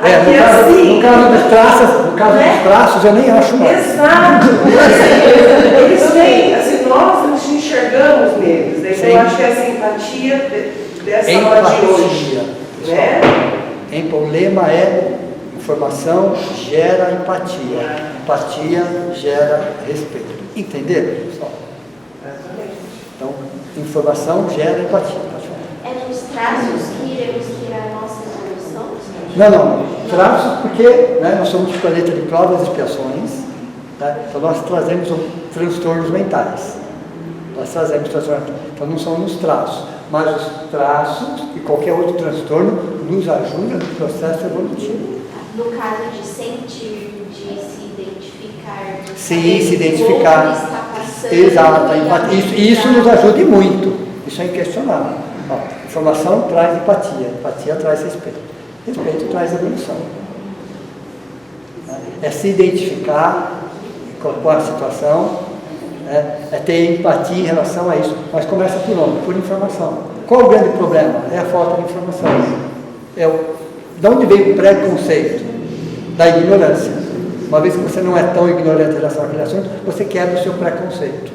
no caso dos traços, eu nem acho mais. Exato. Eles vêm, assim, nós nos enxergamos neles. Daí eu acho que essa empatia dessa hora de hoje. Né? O lema é: informação gera empatia. Empatia gera respeito. Entenderam, pessoal? Então, informação gera empatia. É nos traços que iremos criar a nossa evolução? Não. Traços porque nós somos planeta de provas e expiações. Tá? Então nós trazemos transtornos mentais. Então não são nos traços, mas os traços e qualquer outro transtorno nos ajuda no processo evolutivo. No caso de sentir, de se Sim, se identificar. Exato, a empatia. Isso nos ajuda e muito. Isso é inquestionável. Ó, informação traz empatia traz respeito. Respeito traz evolução. É se identificar com a situação, é ter empatia em relação a isso. Mas começa por onde? Por informação. Qual o grande problema? É a falta de informação. De onde veio o preconceito? Da ignorância. Uma vez que você não é tão ignorante em relação àquele assunto, você quebra o seu preconceito.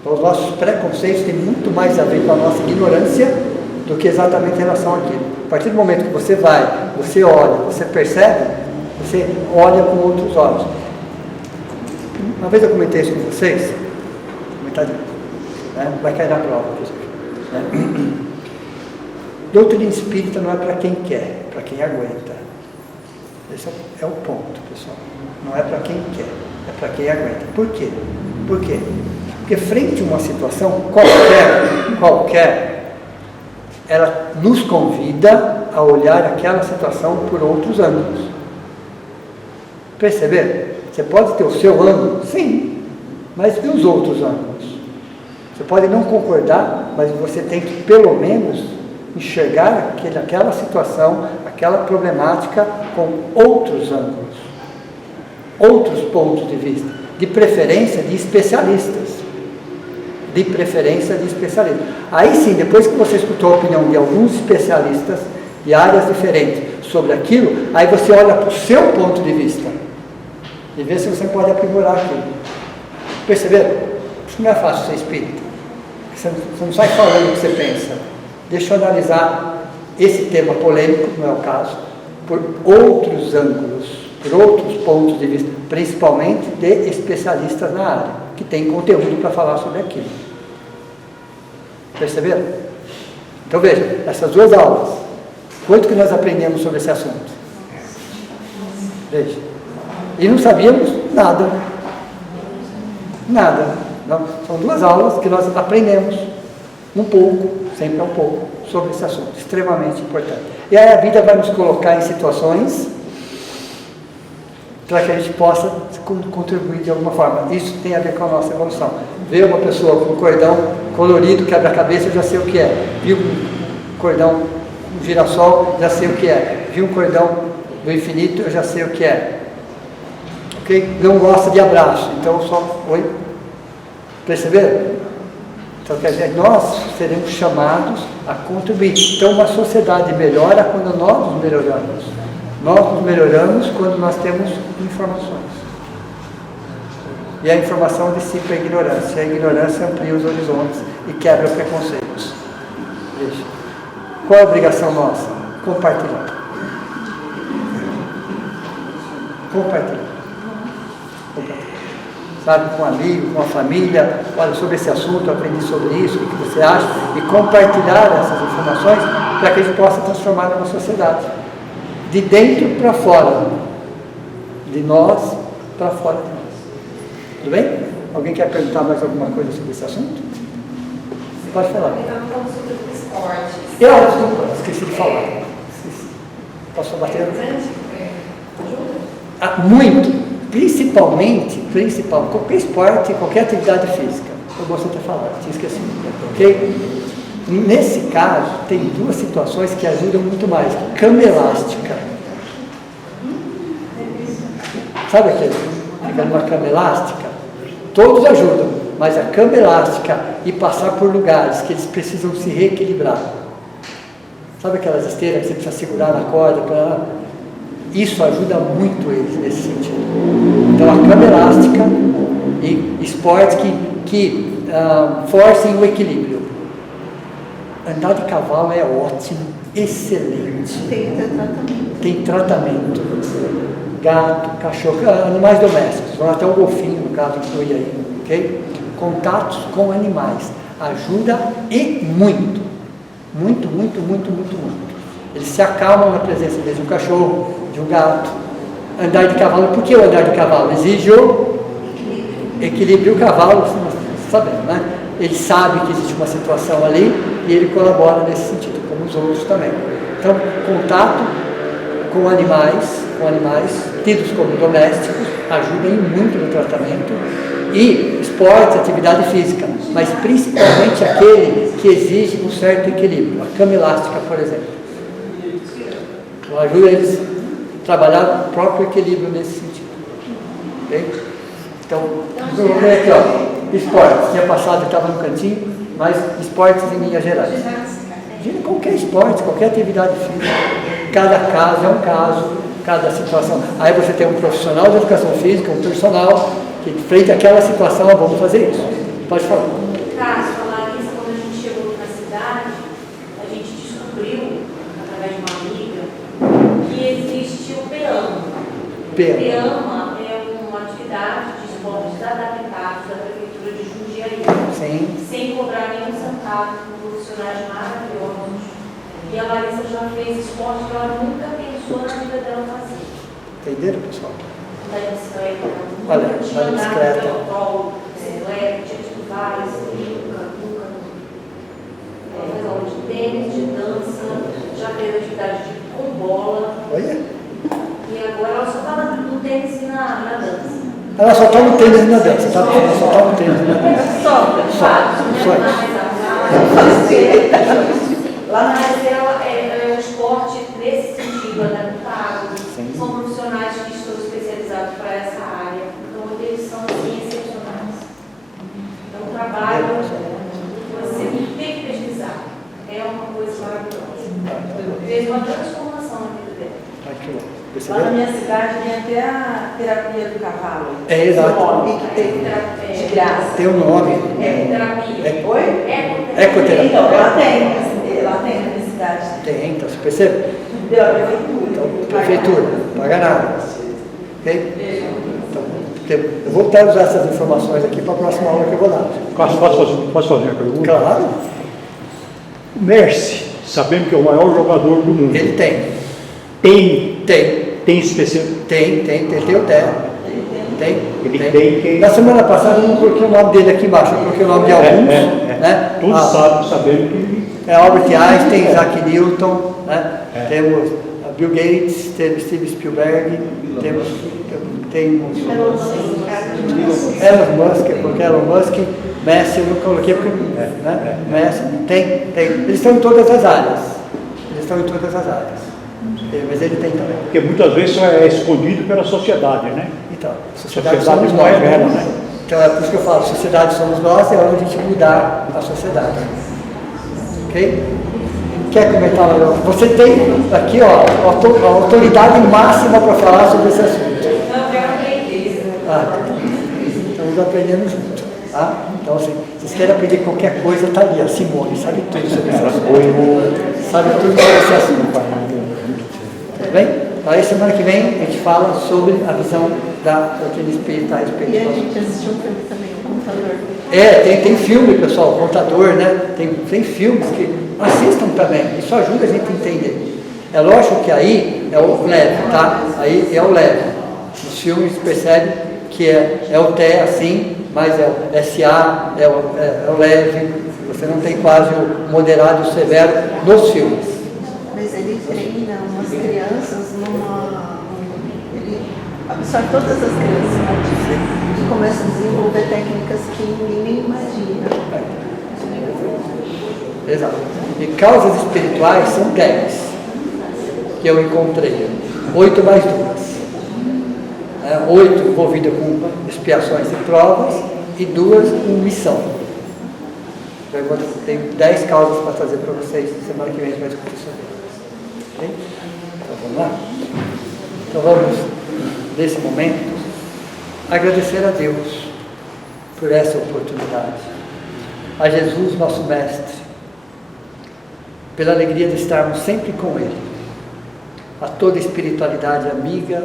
Então, os nossos preconceitos têm muito mais a ver com a nossa ignorância do que exatamente em relação àquilo. A partir do momento que você vai, você olha, você percebe, você olha com outros olhos. Uma vez eu comentei isso com vocês, vai cair na prova. Doutrina espírita não é para quem quer, é para quem aguenta. Esse é o ponto, pessoal. Não é para quem quer, é para quem aguenta. Por quê? Porque frente a uma situação qualquer, ela nos convida a olhar aquela situação por outros ângulos. Perceber? Você pode ter o seu ângulo? Sim. Mas e os outros ângulos? Você pode não concordar, mas você tem que, pelo menos, enxergar aquela situação, aquela problemática com outros ângulos, outros pontos de vista, de preferência de especialistas. Aí sim, depois que você escutou a opinião de alguns especialistas de áreas diferentes sobre aquilo, aí você olha para o seu ponto de vista e vê se você pode aprimorar aquilo. Perceberam? Isso não é fácil ser espírita. Você não sai falando o que você pensa. Deixa eu analisar esse tema polêmico, não é o caso, por outros ângulos, por outros pontos de vista, principalmente de especialistas na área, que têm conteúdo para falar sobre aquilo. Perceberam? Então veja, essas duas aulas, quanto que nós aprendemos sobre esse assunto? Veja. E não sabíamos nada. Não, são duas aulas que nós aprendemos um pouco, sempre um pouco, sobre esse assunto, extremamente importante. E aí a vida vai nos colocar em situações para que a gente possa contribuir de alguma forma. Isso tem a ver com a nossa evolução. Ver uma pessoa com um cordão colorido, quebra-cabeça, eu já sei o que é. Viu um cordão, um girassol, já sei o que é. Viu um cordão do infinito, eu já sei o que é. Ok? Não gosta de abraço, então só... Oi? Perceberam? Então, quer dizer, nós seremos chamados a contribuir. Então, uma sociedade melhora quando nós nos melhoramos. Nós nos melhoramos quando nós temos informações. E a informação dissipa a ignorância. A ignorância amplia os horizontes e quebra preconceitos. Veja. Qual é a obrigação nossa? Compartilhar. Sabe, com um amigo, com a família, olha, sobre esse assunto, eu aprendi sobre isso, o que você acha, e compartilhar essas informações para que a gente possa transformar numa sociedade, de dentro para fora, de nós para fora de nós. Tudo bem? Alguém quer perguntar mais alguma coisa sobre esse assunto? Pode falar. Então, vamos sobre o esporte. Desculpa, esqueci de falar. Posso bater? Muito. Principalmente, qualquer esporte, qualquer atividade física. Eu gosto de ter falado, tinha esquecido. Ok? Nesse caso, tem duas situações que ajudam muito mais. Cama elástica. Sabe aquele? Fica numa cama elástica? Todos ajudam, mas a cama elástica e passar por lugares que eles precisam se reequilibrar. Sabe aquelas esteiras que você precisa segurar na corda para... Isso ajuda muito eles nesse sentido. Então, a cama elástica e esportes que forcem o equilíbrio. Andar de cavalo é ótimo, excelente. Tem tratamento. Gato, cachorro, animais domésticos. Vão até o golfinho, no caso, inclui aí. Ok? Contatos com animais. Ajuda e muito. Muito. Eles se acalmam na presença de um cachorro, de um gato. Andar de cavalo, por que o andar de cavalo? Exige o equilíbrio. O cavalo, você sabendo, né? Ele sabe que existe uma situação ali e ele colabora nesse sentido, como os outros também. Então, contato com animais tidos como domésticos, ajudam muito no tratamento, e esporte, atividade física, mas principalmente aquele que exige um certo equilíbrio, a cama elástica, por exemplo. Então, ajuda eles a trabalhar o próprio equilíbrio nesse sentido. Okay? Então, vamos ver aqui, ó, esportes. Tinha passado, estava no cantinho, mas esportes em linhas gerais. Qualquer esporte, qualquer atividade física. Cada caso é um caso, cada situação. Aí você tem um profissional de educação física, um personal, que frente àquela situação, vamos fazer isso. Pode falar. Caso, falar isso, quando a gente chegou na cidade, a gente descobriu, através de uma amiga, que existe o PEAMA. PEAMA é uma atividade de esportes adaptados da Prefeitura de Jundiaí. Sim. Sem cobrar nenhum centavo, com profissionais maravilhosos. E a Larissa já fez esporte que ela nunca pensou na vida dela fazer. Entenderam, pessoal? Da bicicleta, Olha, nunca tinha da andado bicicleta. de automóvel, bicicleta, tinha tido várias, nunca. Ela fez aula de tênis, de dança, já fez atividade com bola. Olha. E agora ela só está no tênis e na dança. Ela só está no tênis e na dança, tá? Ela só está no tênis e na dança. Lá na reserva é um esporte nesse sentido, adaptado. Sim. São profissionais que estão especializados para essa área. Então, eles são assim, excepcionais. É um trabalho que você tem que pesquisar. É uma coisa maravilhosa. Fez uma transformação na vida dela. Aqui, ó. Lá na minha cidade tem até a terapia do cavalo. É, exato. E que tem de graça. Tem um nome. Ecoterapia. Oi? Ecoterapia. Então, lá tem na minha cidade. Tem, então você percebe? Pela prefeitura. Então, prefeitura, não paga nada. Ok? Então, eu vou até usar essas informações aqui para a próxima aula que eu vou dar. Posso fazer uma pergunta? Claro, O Messi, sabemos que é o maior jogador do mundo. ele tem. Tem especial. Tem o Té. Tem. Ele tem quem- Na semana passada eu não coloquei o nome dele aqui embaixo, eu coloquei o nome de alguns. Né? Todos sabemos que ele. Albert Einstein, Isaac Newton, né? Temos Bill Gates, temos Steven Spielberg, temos Elon Musk, porque Elon Musk, Messi eu não coloquei porque, né? Messi, tem. Eles estão em todas as áreas. Mas ele tem também. Porque muitas vezes só é escondido pela sociedade, né? Então, A sociedade sociedade somos não nós, revela, né? né? Então é por isso que eu falo, sociedade somos nós, é hora de a gente mudar a sociedade. Ok? Quer comentar, Maria? Você tem aqui, ó, a autoridade máxima para falar sobre esse assunto. Eu quero aprender. Estamos aprendendo junto. Tá? Então, assim, vocês querem aprender qualquer coisa, tá ali, a Simone, sabe tudo sobre esse assunto. Sabe tudo sobre esse assunto. Tudo bem? Aí semana que vem a gente fala sobre a visão da doutrina espírita a respeito E a do gente assistiu um filme também, o Computador. tem filme, pessoal, Contador, né? Tem filmes que assistam também, isso ajuda a gente a entender. É lógico que aí é o leve, tá? Aí é o leve. Os filmes percebem que é o Té assim, mas é o SA, é o leve, você não tem quase o moderado e o severo nos filmes. Mas ele treina umas crianças ele absorve todas as crianças, né? E começa a desenvolver técnicas que ninguém nem imagina. Exato. E causas espirituais são 10 que eu encontrei. 8 mais 2. 8 envolvidas com expiações e provas e 2 com missão. Então, eu tenho 10 causas para trazer para vocês. Semana que vem a gente vai discutir sobre elas. Ok? Então vamos lá? Então vamos, nesse momento, agradecer a Deus por essa oportunidade. A Jesus, nosso Mestre, pela alegria de estarmos sempre com Ele. A toda a espiritualidade amiga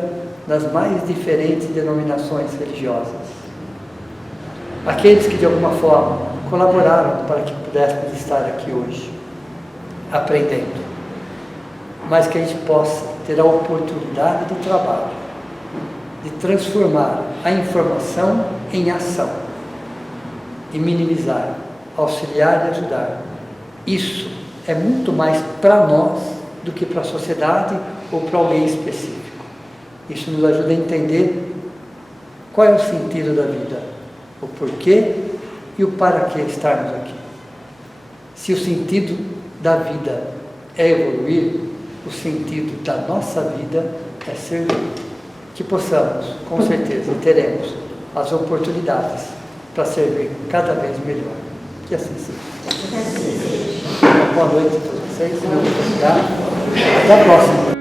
das mais diferentes denominações religiosas. Aqueles que de alguma forma colaboraram para que pudéssemos estar aqui hoje, aprendendo. Mas que a gente possa ter a oportunidade de trabalho, de transformar a informação em ação e minimizar, auxiliar e ajudar. Isso é muito mais para nós do que para a sociedade ou para alguém específico. Isso nos ajuda a entender qual é o sentido da vida, o porquê e o para que estarmos aqui. Se o sentido da vida é evoluir, o sentido da nossa vida é servir. Que possamos, com certeza, teremos as oportunidades para servir cada vez melhor. Que assim seja. Boa noite a todos vocês. Muito obrigado. Até a próxima.